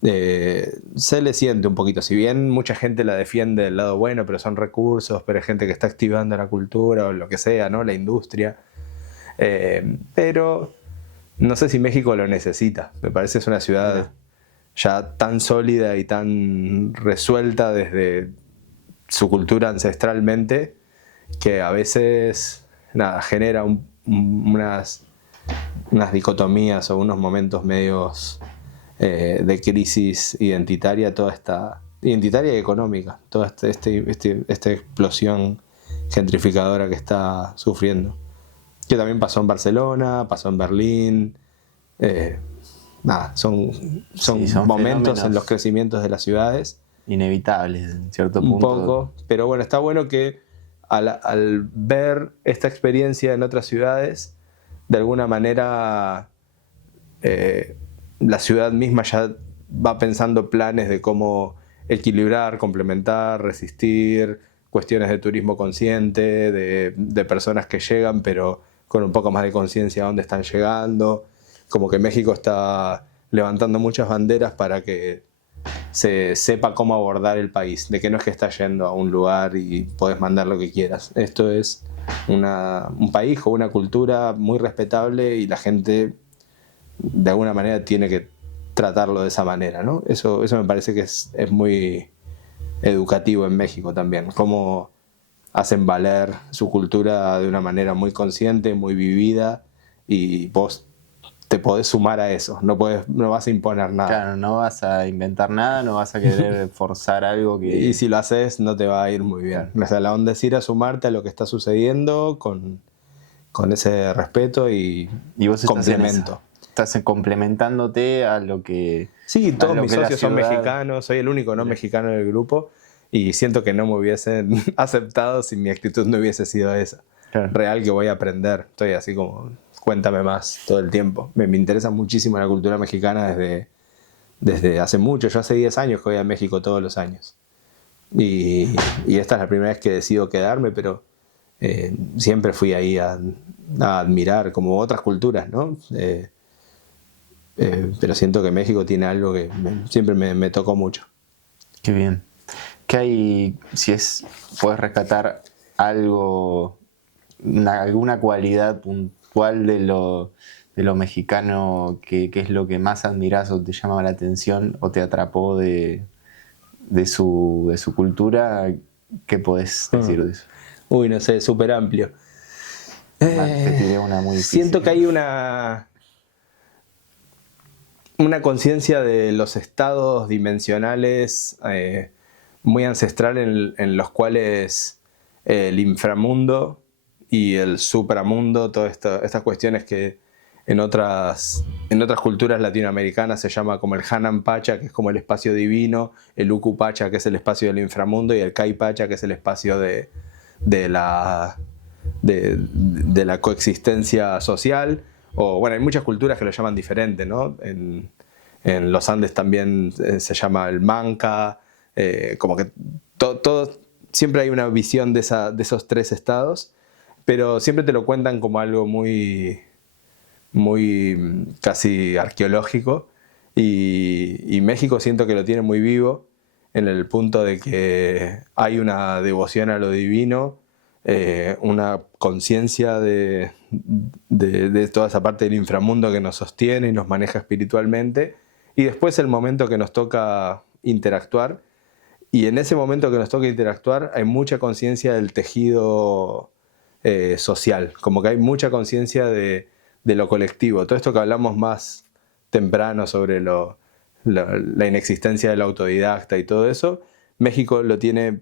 se le siente un poquito. Si bien mucha gente la defiende del lado bueno, pero son recursos, pero hay gente que está activando la cultura o lo que sea, ¿no? La industria. Pero no sé si México lo necesita. Me parece que es una ciudad ya tan sólida y tan resuelta desde su cultura ancestralmente que a veces genera unas dicotomías o unos momentos medios de crisis identitaria, identitaria y económica, toda esta explosión gentrificadora que está sufriendo. Que también pasó en Barcelona, pasó en Berlín. Son momentos en los crecimientos de las ciudades. Inevitables, en cierto punto. Un poco, pero bueno, está bueno que al ver esta experiencia en otras ciudades, de alguna manera la ciudad misma ya va pensando planes de cómo equilibrar, complementar, resistir, cuestiones de turismo consciente, de personas que llegan pero con un poco más de conciencia a dónde están llegando. Como que México está levantando muchas banderas para que se sepa cómo abordar el país, de que no es que estás yendo a un lugar y podés mandar lo que quieras. Esto es un país con una cultura muy respetable y la gente de alguna manera tiene que tratarlo de esa manera, ¿no? Eso me parece que es muy educativo en México también, cómo hacen valer su cultura de una manera muy consciente, muy vivida, y vos te podés sumar a eso, no vas a imponer nada. Claro, no vas a inventar nada, no vas a querer forzar algo que... Y si lo haces, no te va a ir muy bien. Claro. O sea, la onda es ir a sumarte a lo que está sucediendo con ese respeto y vos complemento. Estás complementándote a lo que... Sí, todos mis socios son mexicanos, soy el único no mexicano del grupo y siento que no me hubiesen aceptado si mi actitud no hubiese sido esa. Claro. Real que voy a aprender, estoy así como... Cuéntame más todo el tiempo. Me interesa muchísimo la cultura mexicana desde hace mucho. Yo hace 10 años que voy a México todos los años. Y esta es la primera vez que decido quedarme, pero siempre fui ahí a admirar como otras culturas, ¿no? Pero siento que México tiene algo que siempre me tocó mucho. Qué bien. ¿Qué hay, puedes rescatar algo, alguna cualidad puntual de lo mexicano que es lo que más admirás o te llama la atención o te atrapó de su cultura? ¿Qué podés decir de eso? Uy, no sé, súper amplio. Te tiré una muy difícil. Siento que hay una conciencia de los estados dimensionales muy ancestral en los cuales el inframundo y el supramundo, todas estas cuestiones que en otras culturas latinoamericanas se llama como el Hanan Pacha, que es como el espacio divino, el Uku Pacha, que es el espacio del inframundo, y el Kai Pacha, que es el espacio de la coexistencia social. O bueno, hay muchas culturas que lo llaman diferente, ¿no? En los Andes también se llama el Manca, como que siempre hay una visión de esos tres estados, pero siempre te lo cuentan como algo muy, muy casi arqueológico, y México siento que lo tiene muy vivo en el punto de que hay una devoción a lo divino, una conciencia de toda esa parte del inframundo que nos sostiene y nos maneja espiritualmente, y después el momento que nos toca interactuar, y en ese momento que nos toca interactuar hay mucha conciencia del tejido social, como que hay mucha conciencia de lo colectivo. Todo esto que hablamos más temprano sobre la inexistencia del autodidacta y todo eso, México lo tiene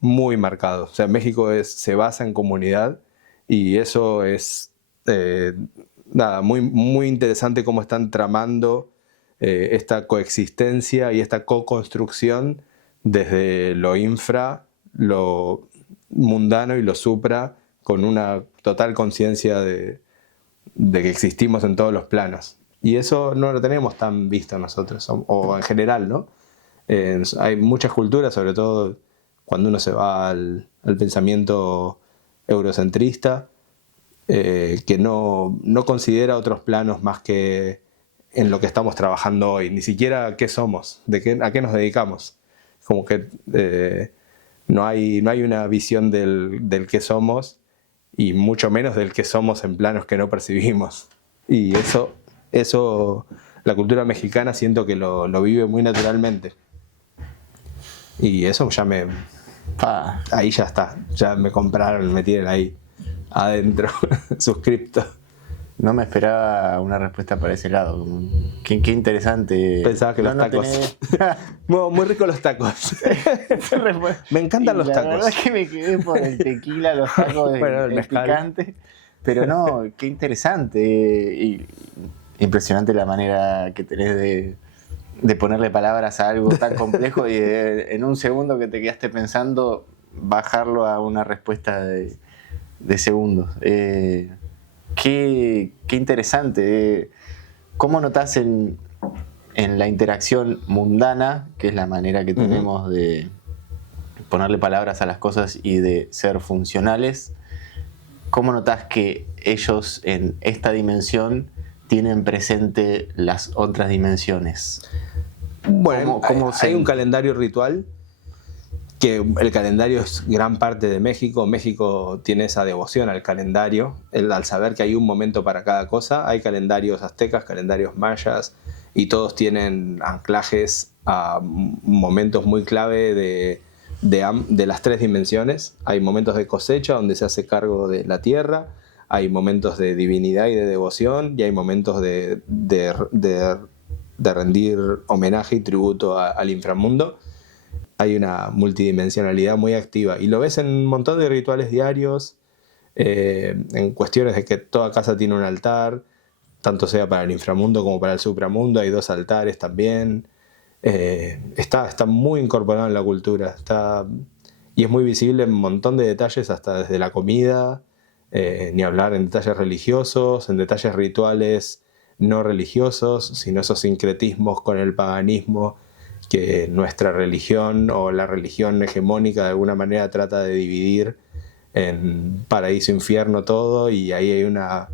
muy marcado. O sea, México se basa en comunidad, y eso es muy, muy interesante cómo están tramando esta coexistencia y esta co-construcción desde lo infra, lo mundano y lo supra, con una total conciencia de que existimos en todos los planos. Y eso no lo tenemos tan visto nosotros, o en general, ¿no? Hay muchas culturas, sobre todo cuando uno se va al pensamiento eurocentrista, que no considera otros planos más que en lo que estamos trabajando hoy, ni siquiera qué somos, a qué nos dedicamos. Como que no hay una visión del qué somos, y mucho menos del qué somos en planos que no percibimos. Y eso la cultura mexicana siento que lo vive muy naturalmente. Y eso ya ahí ya está, ya me compraron, me tienen ahí adentro, suscripto. No me esperaba una respuesta para ese lado. Qué interesante. Pensaba que los tacos. Muy ricos los tacos. Me encantan los tacos. La verdad es que me quedé por el tequila, los tacos el picante. Pero no, qué interesante. Y impresionante la manera que tenés de ponerle palabras a algo tan complejo, y en un segundo que te quedaste pensando, bajarlo a una respuesta de segundos. Qué interesante. ¿Cómo notás en la interacción mundana, que es la manera que tenemos de ponerle palabras a las cosas y de ser funcionales, cómo notás que ellos en esta dimensión tienen presente las otras dimensiones? Bueno, hay un calendario ritual, que el calendario es gran parte de México. México tiene esa devoción al calendario, al saber que hay un momento para cada cosa. Hay calendarios aztecas, calendarios mayas, y todos tienen anclajes a momentos muy clave de las tres dimensiones. Hay momentos de cosecha donde se hace cargo de la tierra, hay momentos de divinidad y de devoción, y hay momentos de rendir homenaje y tributo al inframundo. Hay una multidimensionalidad muy activa, y lo ves en un montón de rituales diarios, en cuestiones de que toda casa tiene un altar, tanto sea para el inframundo como para el supramundo. Hay 2 altares también. Está muy incorporado en la cultura, y es muy visible en un montón de detalles, hasta desde la comida, ni hablar en detalles religiosos, en detalles rituales no religiosos, sino esos sincretismos con el paganismo que nuestra religión, o la religión hegemónica, de alguna manera trata de dividir en paraíso e infierno todo, y ahí hay una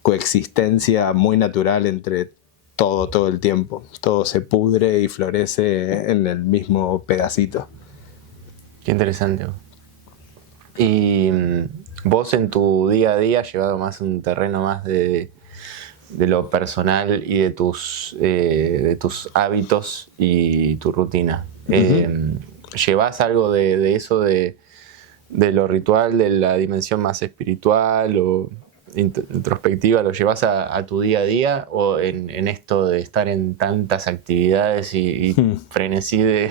coexistencia muy natural entre todo el tiempo. Todo se pudre y florece en el mismo pedacito. Qué interesante. Y vos en tu día a día, llevado más a un terreno más de lo personal y de tus hábitos y tu rutina, ¿llevas algo de eso, de lo ritual, de la dimensión más espiritual o introspectiva, lo llevas a tu día a día, o en esto de estar en tantas actividades y frenesí de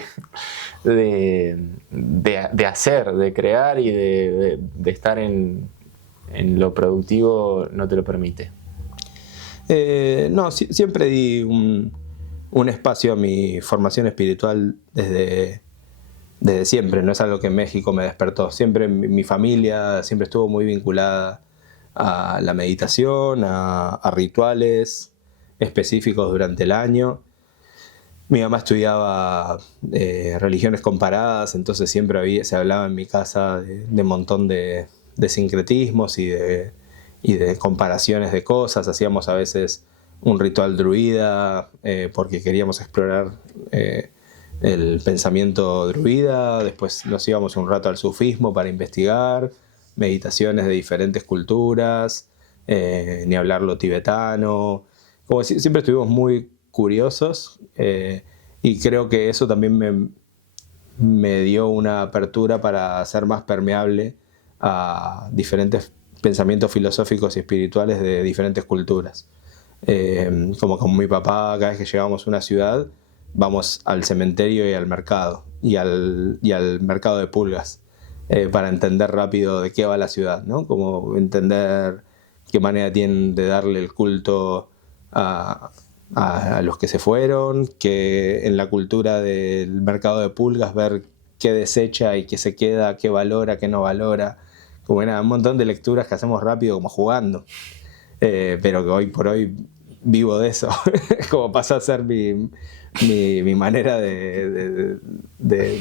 hacer, de crear y de estar en lo productivo no te lo permite? No, siempre di un espacio a mi formación espiritual desde siempre, no es algo que en México me despertó. Siempre mi familia siempre estuvo muy vinculada a la meditación, a rituales específicos durante el año. Mi mamá estudiaba religiones comparadas, entonces siempre se hablaba en mi casa de un montón de sincretismos y de comparaciones de cosas. Hacíamos a veces un ritual druida porque queríamos explorar el pensamiento druida. Después nos íbamos un rato al sufismo para investigar, meditaciones de diferentes culturas, ni hablar lo tibetano. Como siempre estuvimos muy curiosos y creo que eso también me dio una apertura para ser más permeable a diferentes pensamientos filosóficos y espirituales de diferentes culturas. Como con mi papá, cada vez que llegamos a una ciudad, vamos al cementerio y al mercado, y al mercado de pulgas, para entender rápido de qué va la ciudad, ¿no? Como entender qué manera tienen de darle el culto a los que se fueron, que en la cultura del mercado de pulgas ver qué desecha y qué se queda, qué valora, qué no valora. Como era un montón de lecturas que hacemos rápido como jugando, pero que hoy por hoy vivo de eso, como pasó a ser mi manera de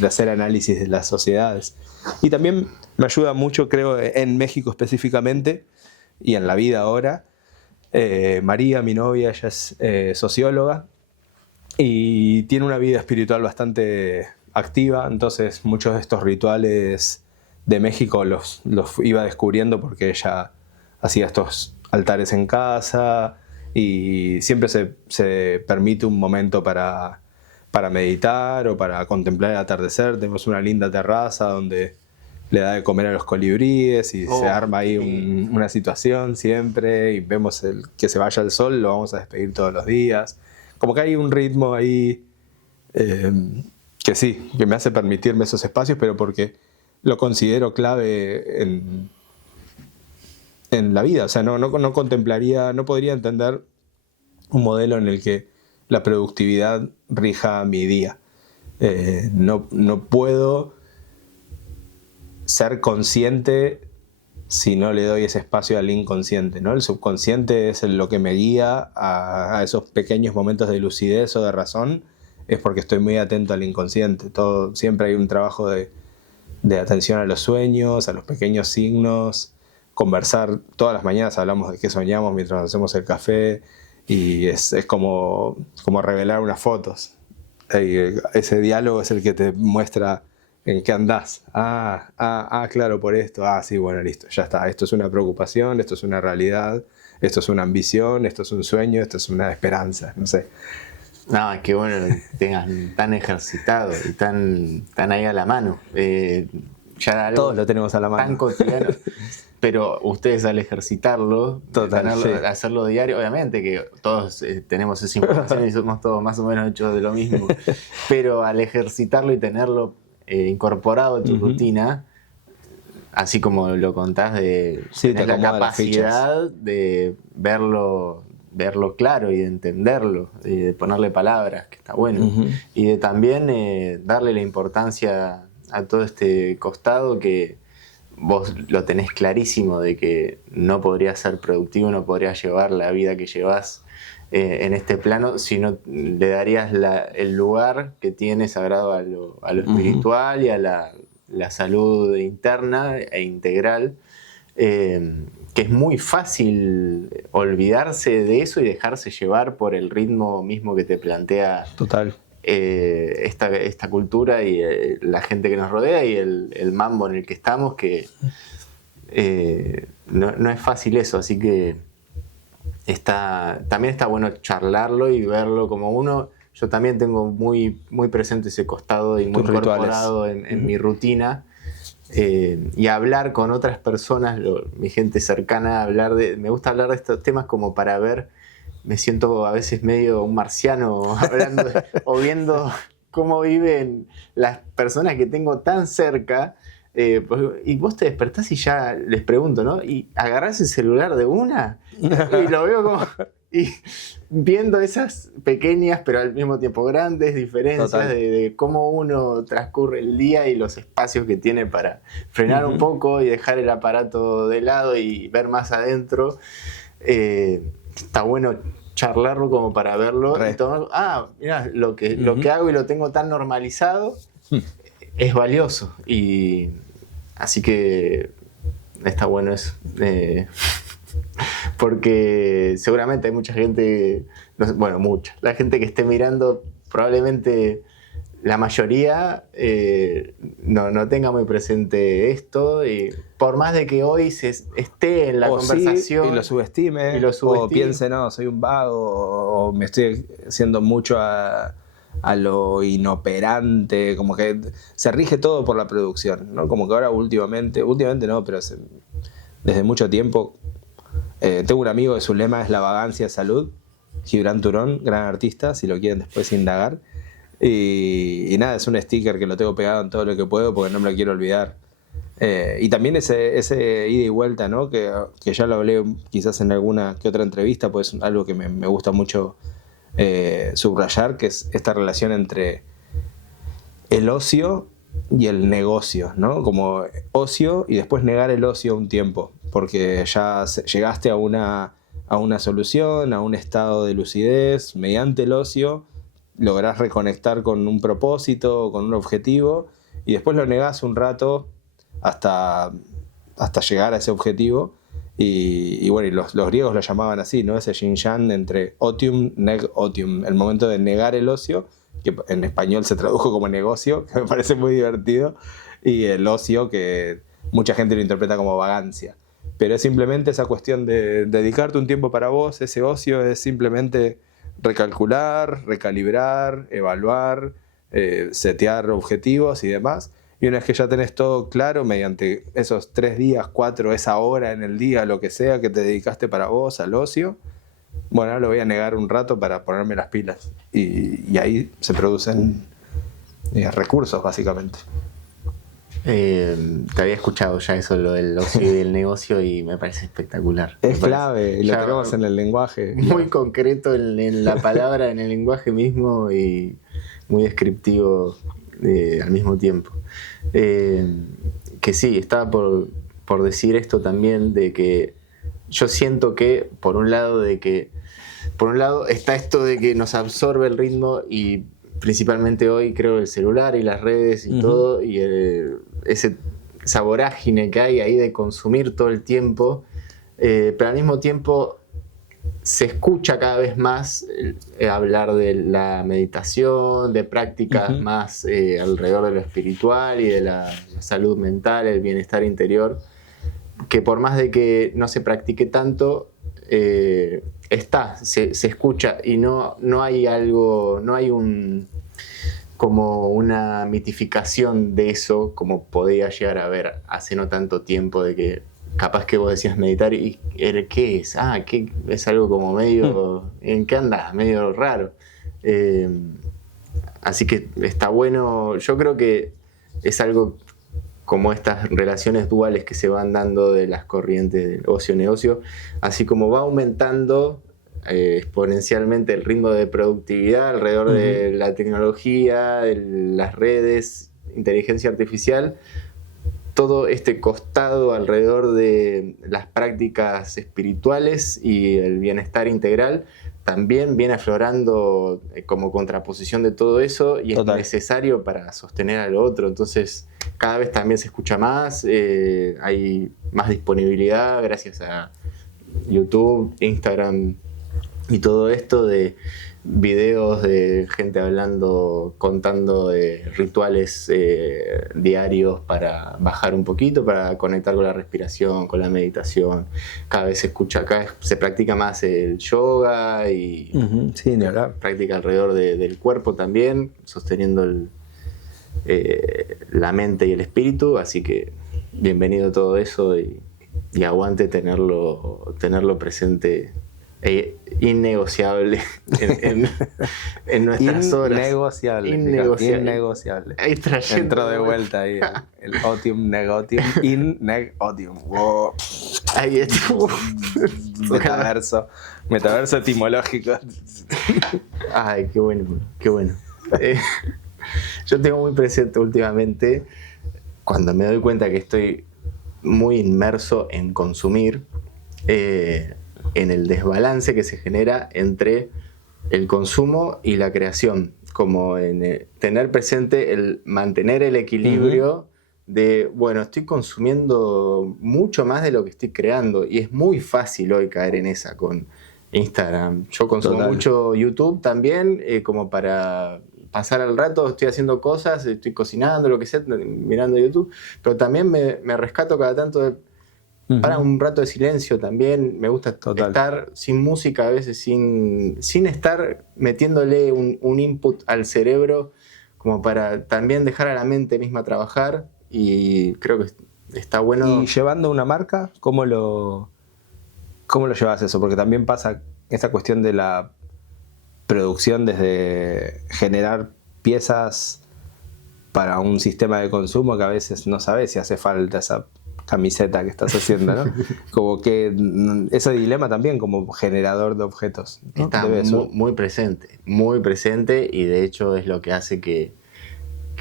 hacer análisis de las sociedades. Y también me ayuda mucho, creo, en México específicamente, y en la vida ahora. María, mi novia, ella es socióloga y tiene una vida espiritual bastante activa, entonces muchos de estos rituales de México los iba descubriendo porque ella hacía estos altares en casa y siempre se permite un momento para meditar o para contemplar el atardecer. Tenemos una linda terraza donde le da de comer a los colibríes y se arma ahí una situación siempre, y vemos que se vaya el sol, lo vamos a despedir todos los días. Como que hay un ritmo ahí que sí, que me hace permitirme esos espacios, pero porque lo considero clave en la vida. O sea, no contemplaría, no podría entender un modelo en el que la productividad rija mi día. No puedo ser consciente si no le doy ese espacio al inconsciente, ¿no? El subconsciente es lo que me guía a esos pequeños momentos de lucidez o de razón, es porque estoy muy atento al inconsciente. Siempre hay un trabajo de atención a los sueños, a los pequeños signos, conversar. Todas las mañanas hablamos de qué soñamos mientras hacemos el café, y es como revelar unas fotos. Ese diálogo es el que te muestra en qué andás. Claro, por esto. Sí, bueno, listo, ya está. Esto es una preocupación, esto es una realidad, esto es una ambición, esto es un sueño, esto es una esperanza, no sé. No, es que bueno que tengan tan ejercitado y tan ahí a la mano. Ya algo todos lo tenemos a la mano. Tan cotidiano. Pero ustedes al ejercitarlo, hacerlo diario, obviamente que todos tenemos esa información y somos todos más o menos hechos de lo mismo, pero al ejercitarlo y tenerlo incorporado a tu rutina, así como lo contás, de tener la capacidad de verlo claro y de entenderlo, y de ponerle palabras, que está bueno, y de también darle la importancia a todo este costado que vos lo tenés clarísimo, de que no podrías ser productivo, no podrías llevar la vida que llevas en este plano si no le darías el lugar que tiene sagrado a lo espiritual y a la salud interna e integral, que es muy fácil olvidarse de eso y dejarse llevar por el ritmo mismo que te plantea Total. Esta cultura y la gente que nos rodea y el mambo en el que estamos, que no es fácil eso, así que también está bueno charlarlo y verlo como uno. Yo también tengo muy, muy presente ese costado y muy incorporado en mi rutina, y hablar con otras personas, mi gente cercana, me gusta hablar de estos temas como para ver. Me siento a veces medio un marciano hablando o viendo cómo viven las personas que tengo tan cerca. Y vos te despertás y ya les pregunto, ¿no? ¿Y agarrás el celular de una? Y lo veo como, y viendo esas pequeñas pero al mismo tiempo grandes diferencias de cómo uno transcurre el día y los espacios que tiene para frenar un poco y dejar el aparato de lado y ver más adentro. Está bueno charlarlo como para verlo y tomar, mirá, lo que hago y lo tengo tan normalizado es valioso, y así que está bueno eso. Porque seguramente hay mucha gente, la gente que esté mirando, probablemente la mayoría no tenga muy presente esto, y por más de que hoy se esté en la conversación y lo subestime, o piense, no, soy un vago, o me estoy haciendo mucho a lo inoperante, como que se rige todo por la producción, ¿no? Como que ahora últimamente no, pero desde mucho tiempo tengo un amigo que su lema es la vagancia es salud, Gibran Turón, gran artista, si lo quieren después indagar. Y nada, es un sticker que lo tengo pegado en todo lo que puedo porque no me lo quiero olvidar. Y también ese ida y vuelta, ¿no? Que ya lo hablé quizás en alguna que otra entrevista, pues es algo que me gusta mucho subrayar, que es esta relación entre el ocio y el negocio, ¿no? Como ocio y después negar el ocio un tiempo, porque ya llegaste a una solución, a un estado de lucidez, mediante el ocio lográs reconectar con un propósito, con un objetivo, y después lo negás un rato hasta llegar a ese objetivo. Y bueno, y los griegos lo llamaban así, ¿no? Ese yin-yang entre otium, neg otium, el momento de negar el ocio, que en español se tradujo como negocio, que me parece muy divertido, y el ocio, que mucha gente lo interpreta como vagancia. Pero es simplemente esa cuestión de dedicarte un tiempo para vos. Ese ocio es simplemente recalcular, recalibrar, evaluar, setear objetivos y demás. Y una vez que ya tenés todo claro, mediante esos 3 días, 4, esa hora en el día, lo que sea que te dedicaste para vos, al ocio, bueno, lo voy a negar un rato para ponerme las pilas. Y ahí se producen recursos, básicamente. Te había escuchado ya eso, lo del ocio y del negocio, y me parece espectacular. Es clave, y lo tenemos en el lenguaje. Muy concreto en la palabra, en el lenguaje mismo, y muy descriptivo al mismo tiempo. Que sí, estaba por decir esto también, de que yo siento que, por un lado, está esto de que nos absorbe el ritmo, y principalmente hoy creo el celular y las redes y todo, y esa vorágine que hay ahí de consumir todo el tiempo, pero al mismo tiempo se escucha cada vez más hablar de la meditación, de prácticas más alrededor de lo espiritual y de la salud mental, el bienestar interior, que por más de que no se practique tanto, se escucha, y no hay como una mitificación de eso, como podía llegar a haber hace no tanto tiempo, de que capaz que vos decías meditar y ¿qué es? ¿Qué? Es algo como medio, ¿en qué andás? Medio raro. Así que está bueno. Yo creo que es algo como estas relaciones duales que se van dando de las corrientes del ocio-negocio, así como va aumentando exponencialmente el ritmo de productividad alrededor de la tecnología, de las redes, inteligencia artificial. Todo este costado alrededor de las prácticas espirituales y el bienestar integral también viene aflorando como contraposición de todo eso, y es necesario para sostener a lo otro. Entonces cada vez también se escucha más, hay más disponibilidad gracias a YouTube, Instagram y todo esto, de videos de gente hablando, contando de rituales diarios para bajar un poquito, para conectar con la respiración, con la meditación. Cada vez se practica más el yoga y práctica alrededor del cuerpo también, sosteniendo la mente y el espíritu. Así que bienvenido todo eso, y aguante tenerlo presente innegociable en nuestras horas. Innegociable. Innegociable. Ahí trayendo. Entró de vuelta ahí el otium, negotium, in-neg-otium. Wow. Ahí estuvo. Metaverso etimológico. Ay, qué bueno, qué bueno. Yo tengo muy presente últimamente, cuando me doy cuenta que estoy muy inmerso en consumir, en el desbalance que se genera entre el consumo y la creación, como en tener presente el mantener el equilibrio de, bueno, estoy consumiendo mucho más de lo que estoy creando, y es muy fácil hoy caer en esa con Instagram. Yo consumo mucho YouTube también, como para pasar el rato, estoy haciendo cosas, estoy cocinando, lo que sea, mirando YouTube, pero también me rescato cada tanto de para un rato de silencio también. Me gusta estar sin música a veces, sin estar metiéndole un input al cerebro, como para también dejar a la mente misma trabajar, y creo que está bueno. Y llevando una marca, ¿cómo lo llevas eso? Porque también pasa esta cuestión de la producción, desde generar piezas para un sistema de consumo que a veces no sabes si hace falta esa camiseta que estás haciendo, ¿no? Como que ese dilema también como generador de objetos, ¿no? Está muy presente, y de hecho es lo que hace que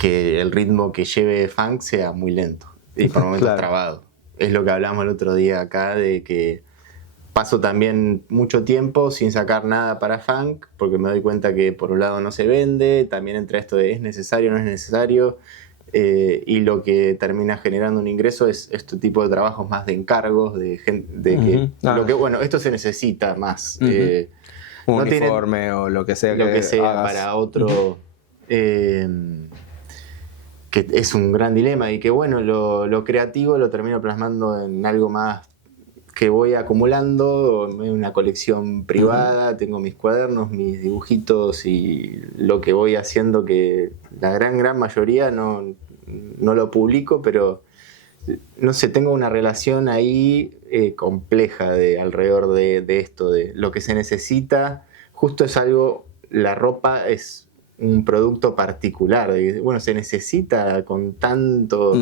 el ritmo que lleve funk sea muy lento y por momentos trabado. Es lo que hablamos el otro día acá, de que paso también mucho tiempo sin sacar nada para funk, porque me doy cuenta que por un lado no se vende, también entra esto de es necesario, no es necesario, y lo que termina generando un ingreso es este tipo de trabajos más de encargos, de gente, lo que, bueno, esto se necesita más. Un no uniforme o lo que sea para otro, que es un gran dilema, y que bueno, lo creativo lo termino plasmando en algo más que voy acumulando, en una colección privada. Tengo mis cuadernos, mis dibujitos y lo que voy haciendo, que la gran mayoría no lo publico, pero no sé, tengo una relación ahí compleja alrededor de esto, de lo que se necesita. Justo es algo, la ropa es un producto particular, bueno, se necesita con tanto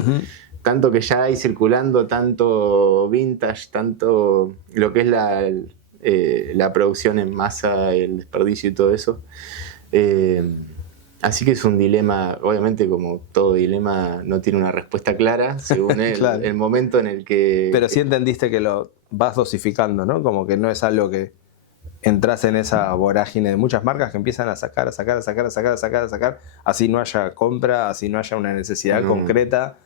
que ya hay circulando, tanto vintage, tanto lo que es la producción en masa, el desperdicio y todo eso. Así que es un dilema, obviamente, como todo dilema no tiene una respuesta clara, según el momento en el que... Pero sí entendiste que lo vas dosificando, ¿no? Como que no es algo que entras en esa vorágine de muchas marcas que empiezan a sacar, así no haya compra, así no haya una necesidad concreta.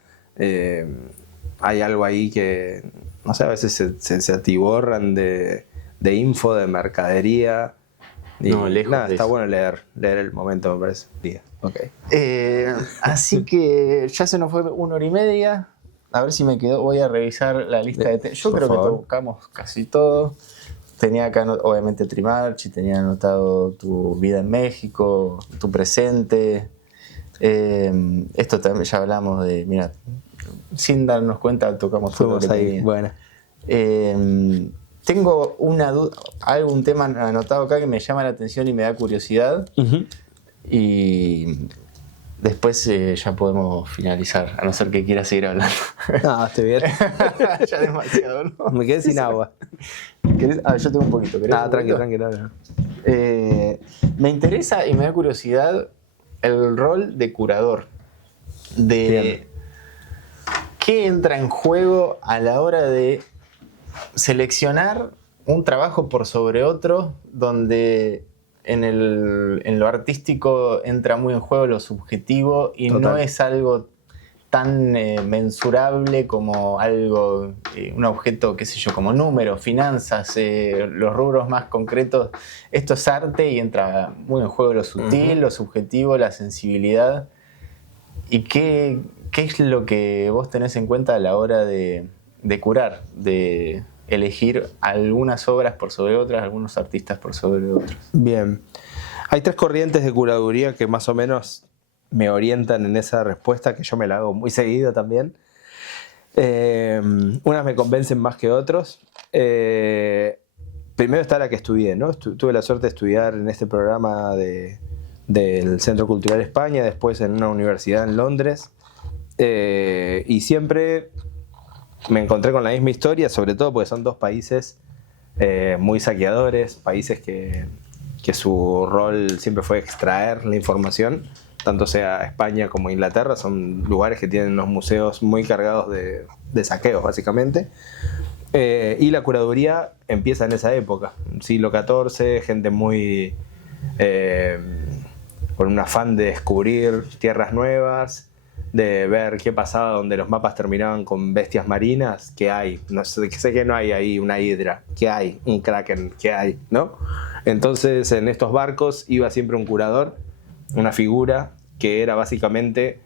Hay algo ahí que, no sé, a veces se atiborran de info, de mercadería. No, lejos nada, de está eso. bueno leer el momento, me parece. Okay. Así que ya se nos fue 1 hora y media. A ver si me quedó. Voy a revisar la lista de temas. Yo creo que tocamos casi todo. Tenía acá, obviamente, Trimarchi, tenía anotado tu vida en México, tu presente. Esto también ya hablamos de. Mira, sin darnos cuenta, tocamos todo lo que ahí, tenía. bueno. Tengo una duda, algún tema anotado acá que me llama la atención y me da curiosidad. Y después ya podemos finalizar, a no ser que quieras seguir hablando. No, estoy bien. Ya demasiado, ¿no? Me quedé sin agua. Yo tengo un poquito. Tranqui. Me interesa y me da curiosidad el rol de curador. De qué entra en juego a la hora de seleccionar un trabajo por sobre otro, donde en lo artístico entra muy en juego lo subjetivo y no es algo tan mensurable como algo, un objeto, qué sé yo, como números, finanzas, los rubros más concretos. Esto es arte y entra muy en juego lo sutil, lo subjetivo, la sensibilidad. ¿Y qué es lo que vos tenés en cuenta a la hora de curar, de elegir algunas obras por sobre otras, algunos artistas por sobre otros? Bien. Hay 3 corrientes de curaduría que más o menos me orientan en esa respuesta, que yo me la hago muy seguido también. Unas me convencen más que otros, pero primero está la que estudié, ¿no? Tuve la suerte de estudiar en este programa del Centro Cultural España, después en una universidad en Londres, y siempre me encontré con la misma historia, sobre todo porque son dos países muy saqueadores, países que su rol siempre fue extraer la información, tanto sea España como Inglaterra, son lugares que tienen unos museos muy cargados de saqueos, básicamente. Y la curaduría empieza en esa época, siglo XIV, gente muy con un afán de descubrir tierras nuevas, de ver qué pasaba donde los mapas terminaban con bestias marinas, qué hay, no sé que no hay ahí una hidra, qué hay, un kraken, qué hay, ¿no? Entonces en estos barcos iba siempre un curador, una figura que era básicamente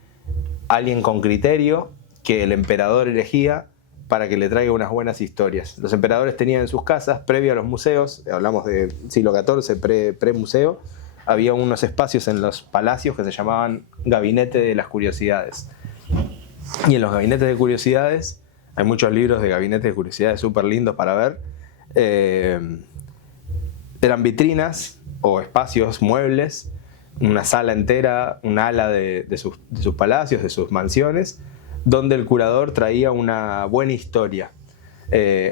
alguien con criterio que el emperador elegía para que le traiga unas buenas historias. Los emperadores tenían en sus casas, previo a los museos, hablamos del siglo XIV, pre-museo, había unos espacios en los palacios que se llamaban Gabinete de las Curiosidades. Y en los gabinetes de curiosidades, hay muchos libros de gabinetes de curiosidades súper lindos para ver, eran vitrinas o espacios, muebles, una sala entera, un ala de sus palacios, de sus mansiones, donde el curador traía una buena historia.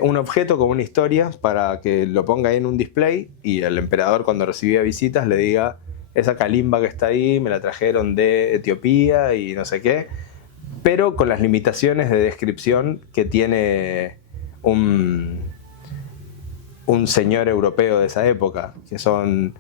Un objeto con una historia para que lo ponga ahí en un display y el emperador cuando recibía visitas le diga: esa calimba que está ahí me la trajeron de Etiopía y no sé qué, pero con las limitaciones de descripción que tiene un señor europeo de esa época, que son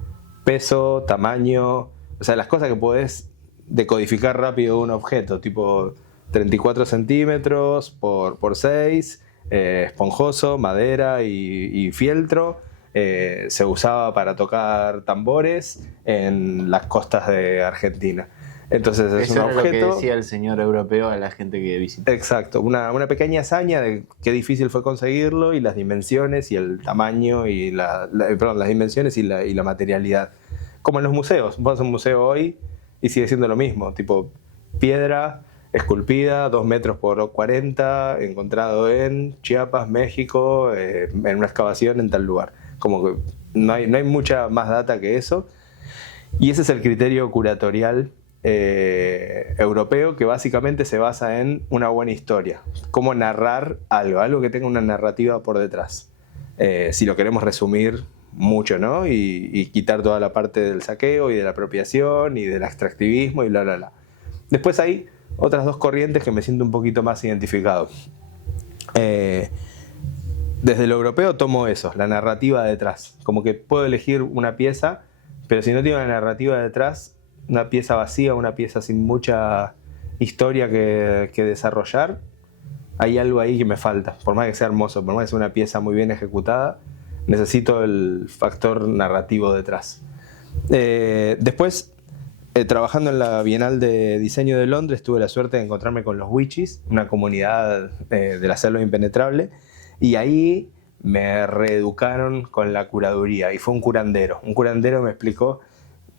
peso, tamaño, o sea, las cosas que podés decodificar rápido de un objeto, tipo 34 centímetros por 6, esponjoso, madera y fieltro. Se usaba para tocar tambores en las costas de Argentina. Entonces es Eso un era objeto. Lo que decía el señor europeo a la gente que visitó. Exacto, una pequeña hazaña de qué difícil fue conseguirlo y las dimensiones y el tamaño y las dimensiones y la materialidad. Como en los museos, vas a un museo hoy y sigue siendo lo mismo, tipo piedra esculpida, 2 metros por 40, encontrado en Chiapas, México, en una excavación en tal lugar. Como que no hay mucha más data que eso. Y ese es el criterio curatorial europeo, que básicamente se basa en una buena historia. Cómo narrar algo que tenga una narrativa por detrás. Si lo queremos resumir mucho, ¿no? Y quitar toda la parte del saqueo y de la apropiación y del extractivismo y bla, bla, bla. Después hay otras dos corrientes que me siento un poquito más identificado. Desde lo europeo tomo eso, la narrativa detrás. Como que puedo elegir una pieza, pero si no tiene una narrativa detrás, una pieza vacía, una pieza sin mucha historia que desarrollar, hay algo ahí que me falta. Por más que sea hermoso, por más que sea una pieza muy bien ejecutada, necesito el factor narrativo detrás. Después, trabajando en la Bienal de Diseño de Londres, tuve la suerte de encontrarme con los Wichis, una comunidad de la selva impenetrable, y ahí me reeducaron con la curaduría, y fue un curandero. Un curandero me explicó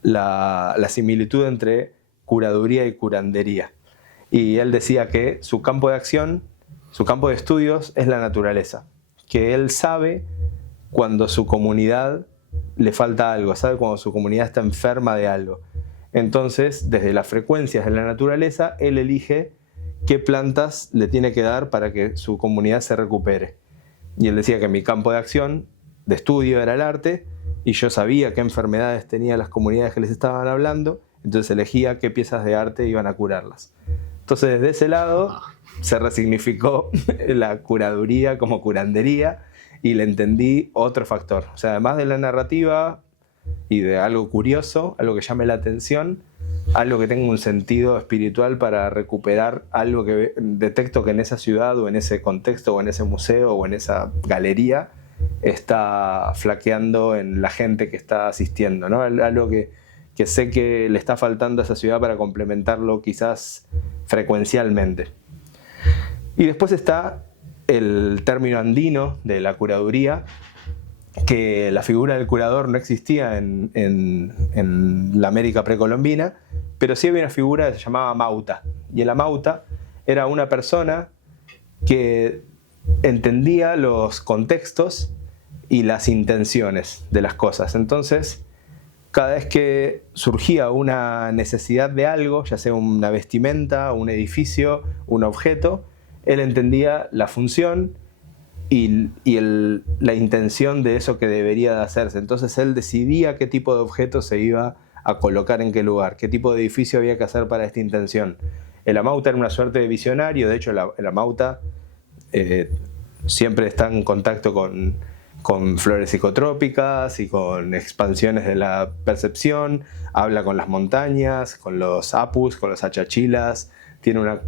la similitud entre curaduría y curandería. Y él decía que su campo de acción, su campo de estudios es la naturaleza, que él sabe cuando su comunidad le falta algo, sabe cuando su comunidad está enferma de algo. Entonces, desde las frecuencias de la naturaleza, él elige qué plantas le tiene que dar para que su comunidad se recupere. Y él decía que mi campo de acción, de estudio, era el arte, y yo sabía qué enfermedades tenían las comunidades que les estaban hablando, entonces elegía qué piezas de arte iban a curarlas. Entonces, desde ese lado, se resignificó la curaduría como curandería, y le entendí otro factor. O sea, además de la narrativa y de algo curioso, algo que llame la atención, algo que tenga un sentido espiritual para recuperar algo que detecto que en esa ciudad o en ese contexto o en ese museo o en esa galería está flaqueando en la gente que está asistiendo, ¿no? Algo que sé que le está faltando a esa ciudad para complementarlo quizás frecuencialmente. Y después está el término andino de la curaduría, que la figura del curador no existía en la América precolombina, pero sí había una figura que se llamaba Mauta. Y el Amauta era una persona que entendía los contextos y las intenciones de las cosas. Entonces, cada vez que surgía una necesidad de algo, ya sea una vestimenta, un edificio, un objeto, él entendía la función y la intención de eso que debería de hacerse. Entonces él decidía qué tipo de objeto se iba a colocar en qué lugar, qué tipo de edificio había que hacer para esta intención. El Amauta era una suerte de visionario, de hecho el Amauta siempre está en contacto con flores psicotrópicas y con expansiones de la percepción, habla con las montañas, con los apus, con los achachilas, tiene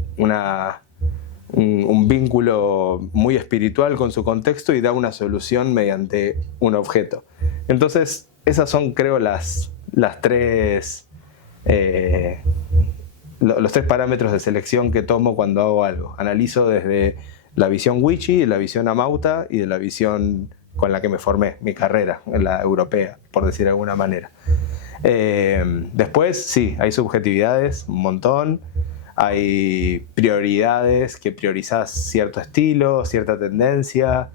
un vínculo muy espiritual con su contexto y da una solución mediante un objeto. Entonces, esas son, creo, los tres parámetros de selección que tomo cuando hago algo. Analizo desde la visión Wichi, de la visión Amauta y de la visión con la que me formé, mi carrera, la europea, por decir de alguna manera. Después, sí, hay subjetividades, un montón. Hay prioridades, que priorizás cierto estilo, cierta tendencia,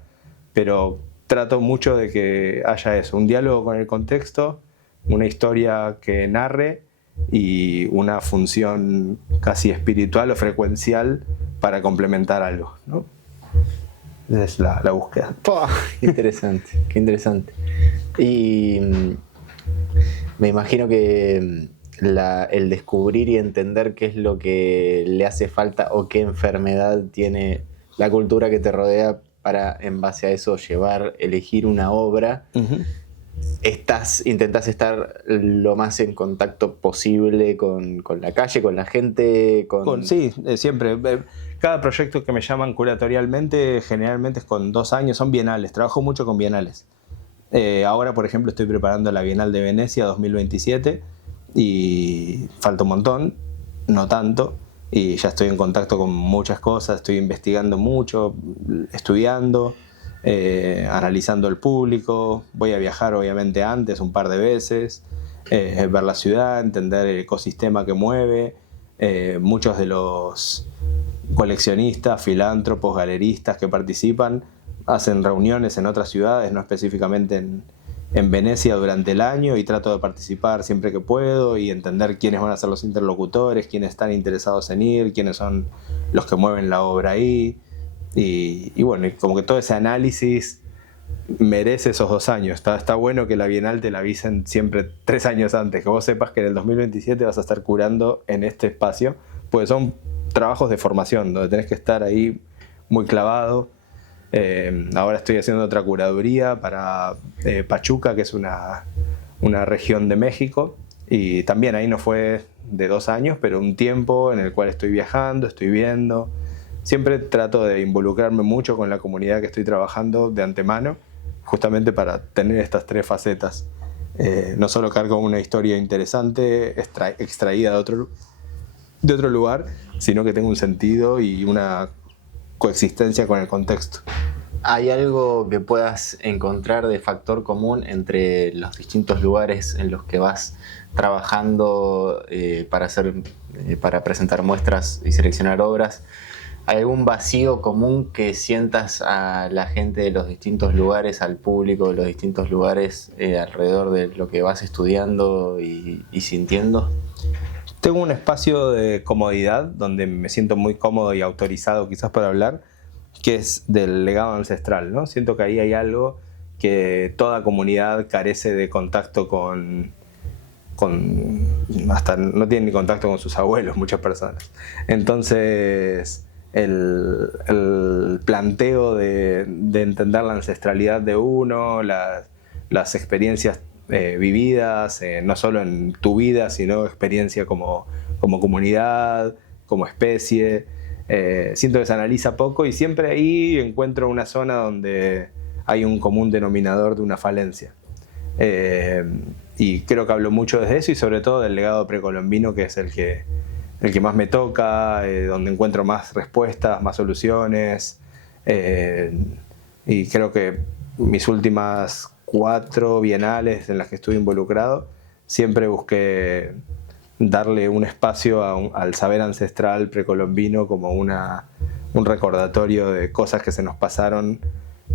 pero trato mucho de que haya eso, un diálogo con el contexto, una historia que narre y una función casi espiritual o frecuencial para complementar algo, ¿no? Esa es la búsqueda. ¡Pah! Qué interesante, qué interesante. Y me imagino que el descubrir y entender qué es lo que le hace falta o qué enfermedad tiene la cultura que te rodea para, en base a eso, elegir una obra. Uh-huh. Intentás estar lo más en contacto posible con la calle, con la gente, Sí, siempre. Cada proyecto que me llaman curatorialmente generalmente es con 2 años, son bienales, trabajo mucho con bienales. Ahora, por ejemplo, estoy preparando la Bienal de Venecia 2027 y falta un montón, no tanto, y ya estoy en contacto con muchas cosas, estoy investigando mucho, estudiando, analizando el público, voy a viajar obviamente antes un par de veces, ver la ciudad, entender el ecosistema que mueve. Muchos de los coleccionistas, filántropos, galeristas que participan hacen reuniones en otras ciudades, no específicamente en Venecia durante el año, y trato de participar siempre que puedo y entender quiénes van a ser los interlocutores, quiénes están interesados en ir, quiénes son los que mueven la obra ahí. Y bueno, como que todo ese análisis merece esos 2 años. Está bueno que la Bienal te la avisen siempre 3 años antes, que vos sepas que en el 2027 vas a estar curando en este espacio, pues son trabajos de formación, donde tenés que estar ahí muy clavado. Ahora estoy haciendo otra curaduría para Pachuca, que es una región de México, y también ahí no fue de 2 años, pero un tiempo en el cual estoy viajando, estoy viendo. Siempre trato de involucrarme mucho con la comunidad que estoy trabajando de antemano, justamente para tener estas 3 facetas. No solo cargo una historia interesante, extraída de otro lugar, sino que tengo un sentido y una coexistencia con el contexto. ¿Hay algo que puedas encontrar de factor común entre los distintos lugares en los que vas trabajando para presentar muestras y seleccionar obras? ¿Hay algún vacío común que sientas a la gente de los distintos lugares, al público de los distintos lugares alrededor de lo que vas estudiando y sintiendo? Tengo un espacio de comodidad donde me siento muy cómodo y autorizado quizás para hablar, que es del legado ancestral, ¿no? Siento que ahí hay algo que toda comunidad carece de contacto con hasta no tienen ni contacto con sus abuelos, muchas personas. Entonces, el planteo de entender la ancestralidad de uno, las experiencias vividas, no solo en tu vida, sino experiencia como comunidad, como especie. Siento que se analiza poco y siempre ahí encuentro una zona donde hay un común denominador de una falencia. Y creo que hablo mucho desde eso y sobre todo del legado precolombino, que es el que más me toca, donde encuentro más respuestas, más soluciones. Y creo que mis últimas 4 bienales en las que estuve involucrado, siempre busqué darle un espacio al saber ancestral precolombino como un recordatorio de cosas que se nos pasaron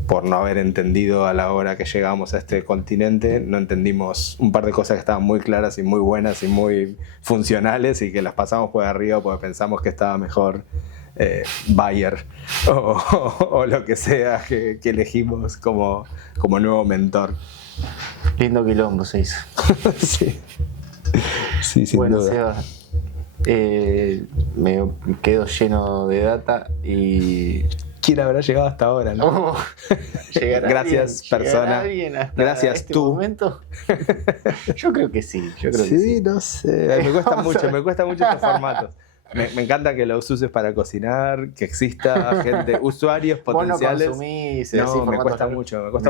por no haber entendido a la hora que llegamos a este continente, no entendimos un par de cosas que estaban muy claras y muy buenas y muy funcionales y que las pasamos por arriba porque pensamos que estaba mejor Bayer o lo que sea que elegimos como nuevo mentor. Lindo quilombo se hizo. Sí. Sí, sin bueno, duda. Seba, me quedo lleno de data y... ¿Quién habrá llegado hasta ahora, no? Gracias, persona. Gracias, este tú. Momento? Yo creo que sí. Yo creo que Sí, sí. no sé. Me cuesta mucho estos formatos. Me encanta que los uses para cocinar, que exista gente, usuarios potenciales. Vos no consumís, no, me cuesta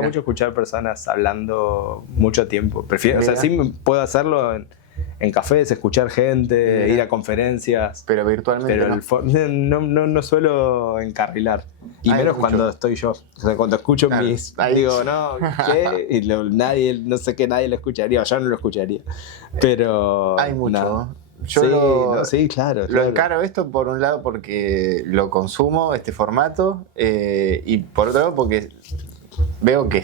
mucho escuchar personas hablando mucho tiempo. Prefiero, o sea, sí puedo hacerlo en cafés, escuchar gente, ir a conferencias. Pero virtualmente pero no suelo encarrilar. Y menos cuando estoy yo. O sea, cuando escucho digo, no, ¿qué? Y nadie, no sé qué, nadie lo escucharía, o yo no lo escucharía. Pero hay mucho. No. Yo claro. Lo encaro esto por un lado porque lo consumo, este formato, y por otro lado porque veo que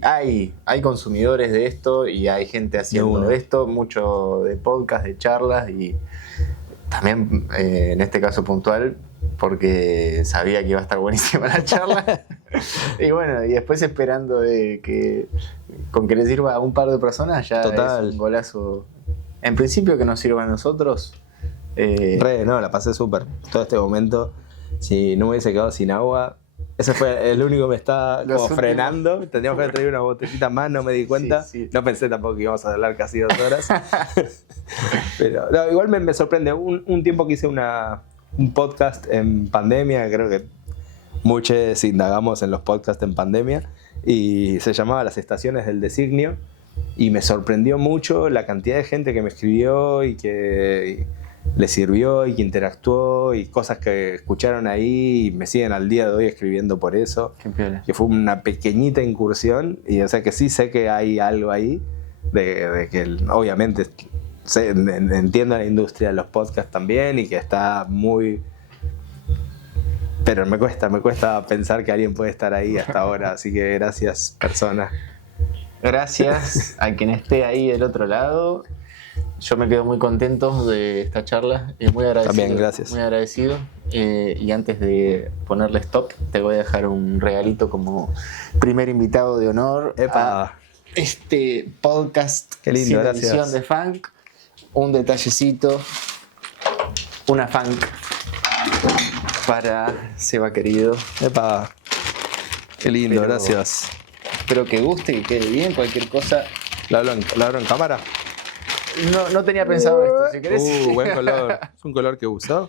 hay consumidores de esto y hay gente haciendo esto, mucho de podcast, de charlas y también en este caso puntual porque sabía que iba a estar buenísima la charla y bueno, y después esperando con que le sirva a un par de personas ya Total. es un golazo. En principio que nos sirva a nosotros. La pasé súper. Todo este momento, si no me hubiese quedado sin agua, ese fue el único que me estaba como frenando. Tendríamos que haber traído una botellita más, no me di cuenta. Sí. No pensé tampoco que íbamos a hablar casi 2 horas. Pero no, igual me sorprende. Un tiempo que hice un podcast en pandemia, creo que muchos indagamos en los podcasts en pandemia, y se llamaba Las Estaciones del Designio. Y me sorprendió mucho la cantidad de gente que me escribió y que le sirvió y que interactuó y cosas que escucharon ahí y me siguen al día de hoy escribiendo por eso. Qué piola. Que fue una pequeñita incursión y o sea que sí sé que hay algo ahí de que obviamente entiendo la industria de los podcasts también y que está muy... Pero me cuesta pensar que alguien puede estar ahí hasta ahora, así que gracias, persona. Gracias a quien esté ahí del otro lado. Yo me quedo muy contento de esta charla y muy agradecido. También, gracias. Muy agradecido. Y antes de ponerle stop, te voy a dejar un regalito como primer invitado de honor a este podcast. Qué lindo, sin gracias. edición de funk. Un detallecito, una funk para Seba querido. Epa, qué lindo, gracias. Espero que guste, que quede bien, cualquier cosa. ¿Lo hablo en cámara? No tenía pensado esto, si querés. Buen color. ¿Es un color que uso?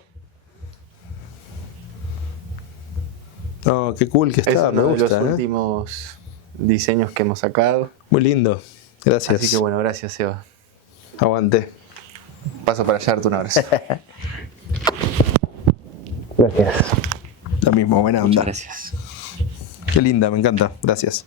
No, qué cool que está, es uno me gusta. de los últimos diseños que hemos sacado. Muy lindo, gracias. Así que bueno, gracias, Seba. Aguante. Paso para allá darte un abrazo. Gracias. Lo mismo, buena onda. Muchas gracias. Qué linda, me encanta, gracias.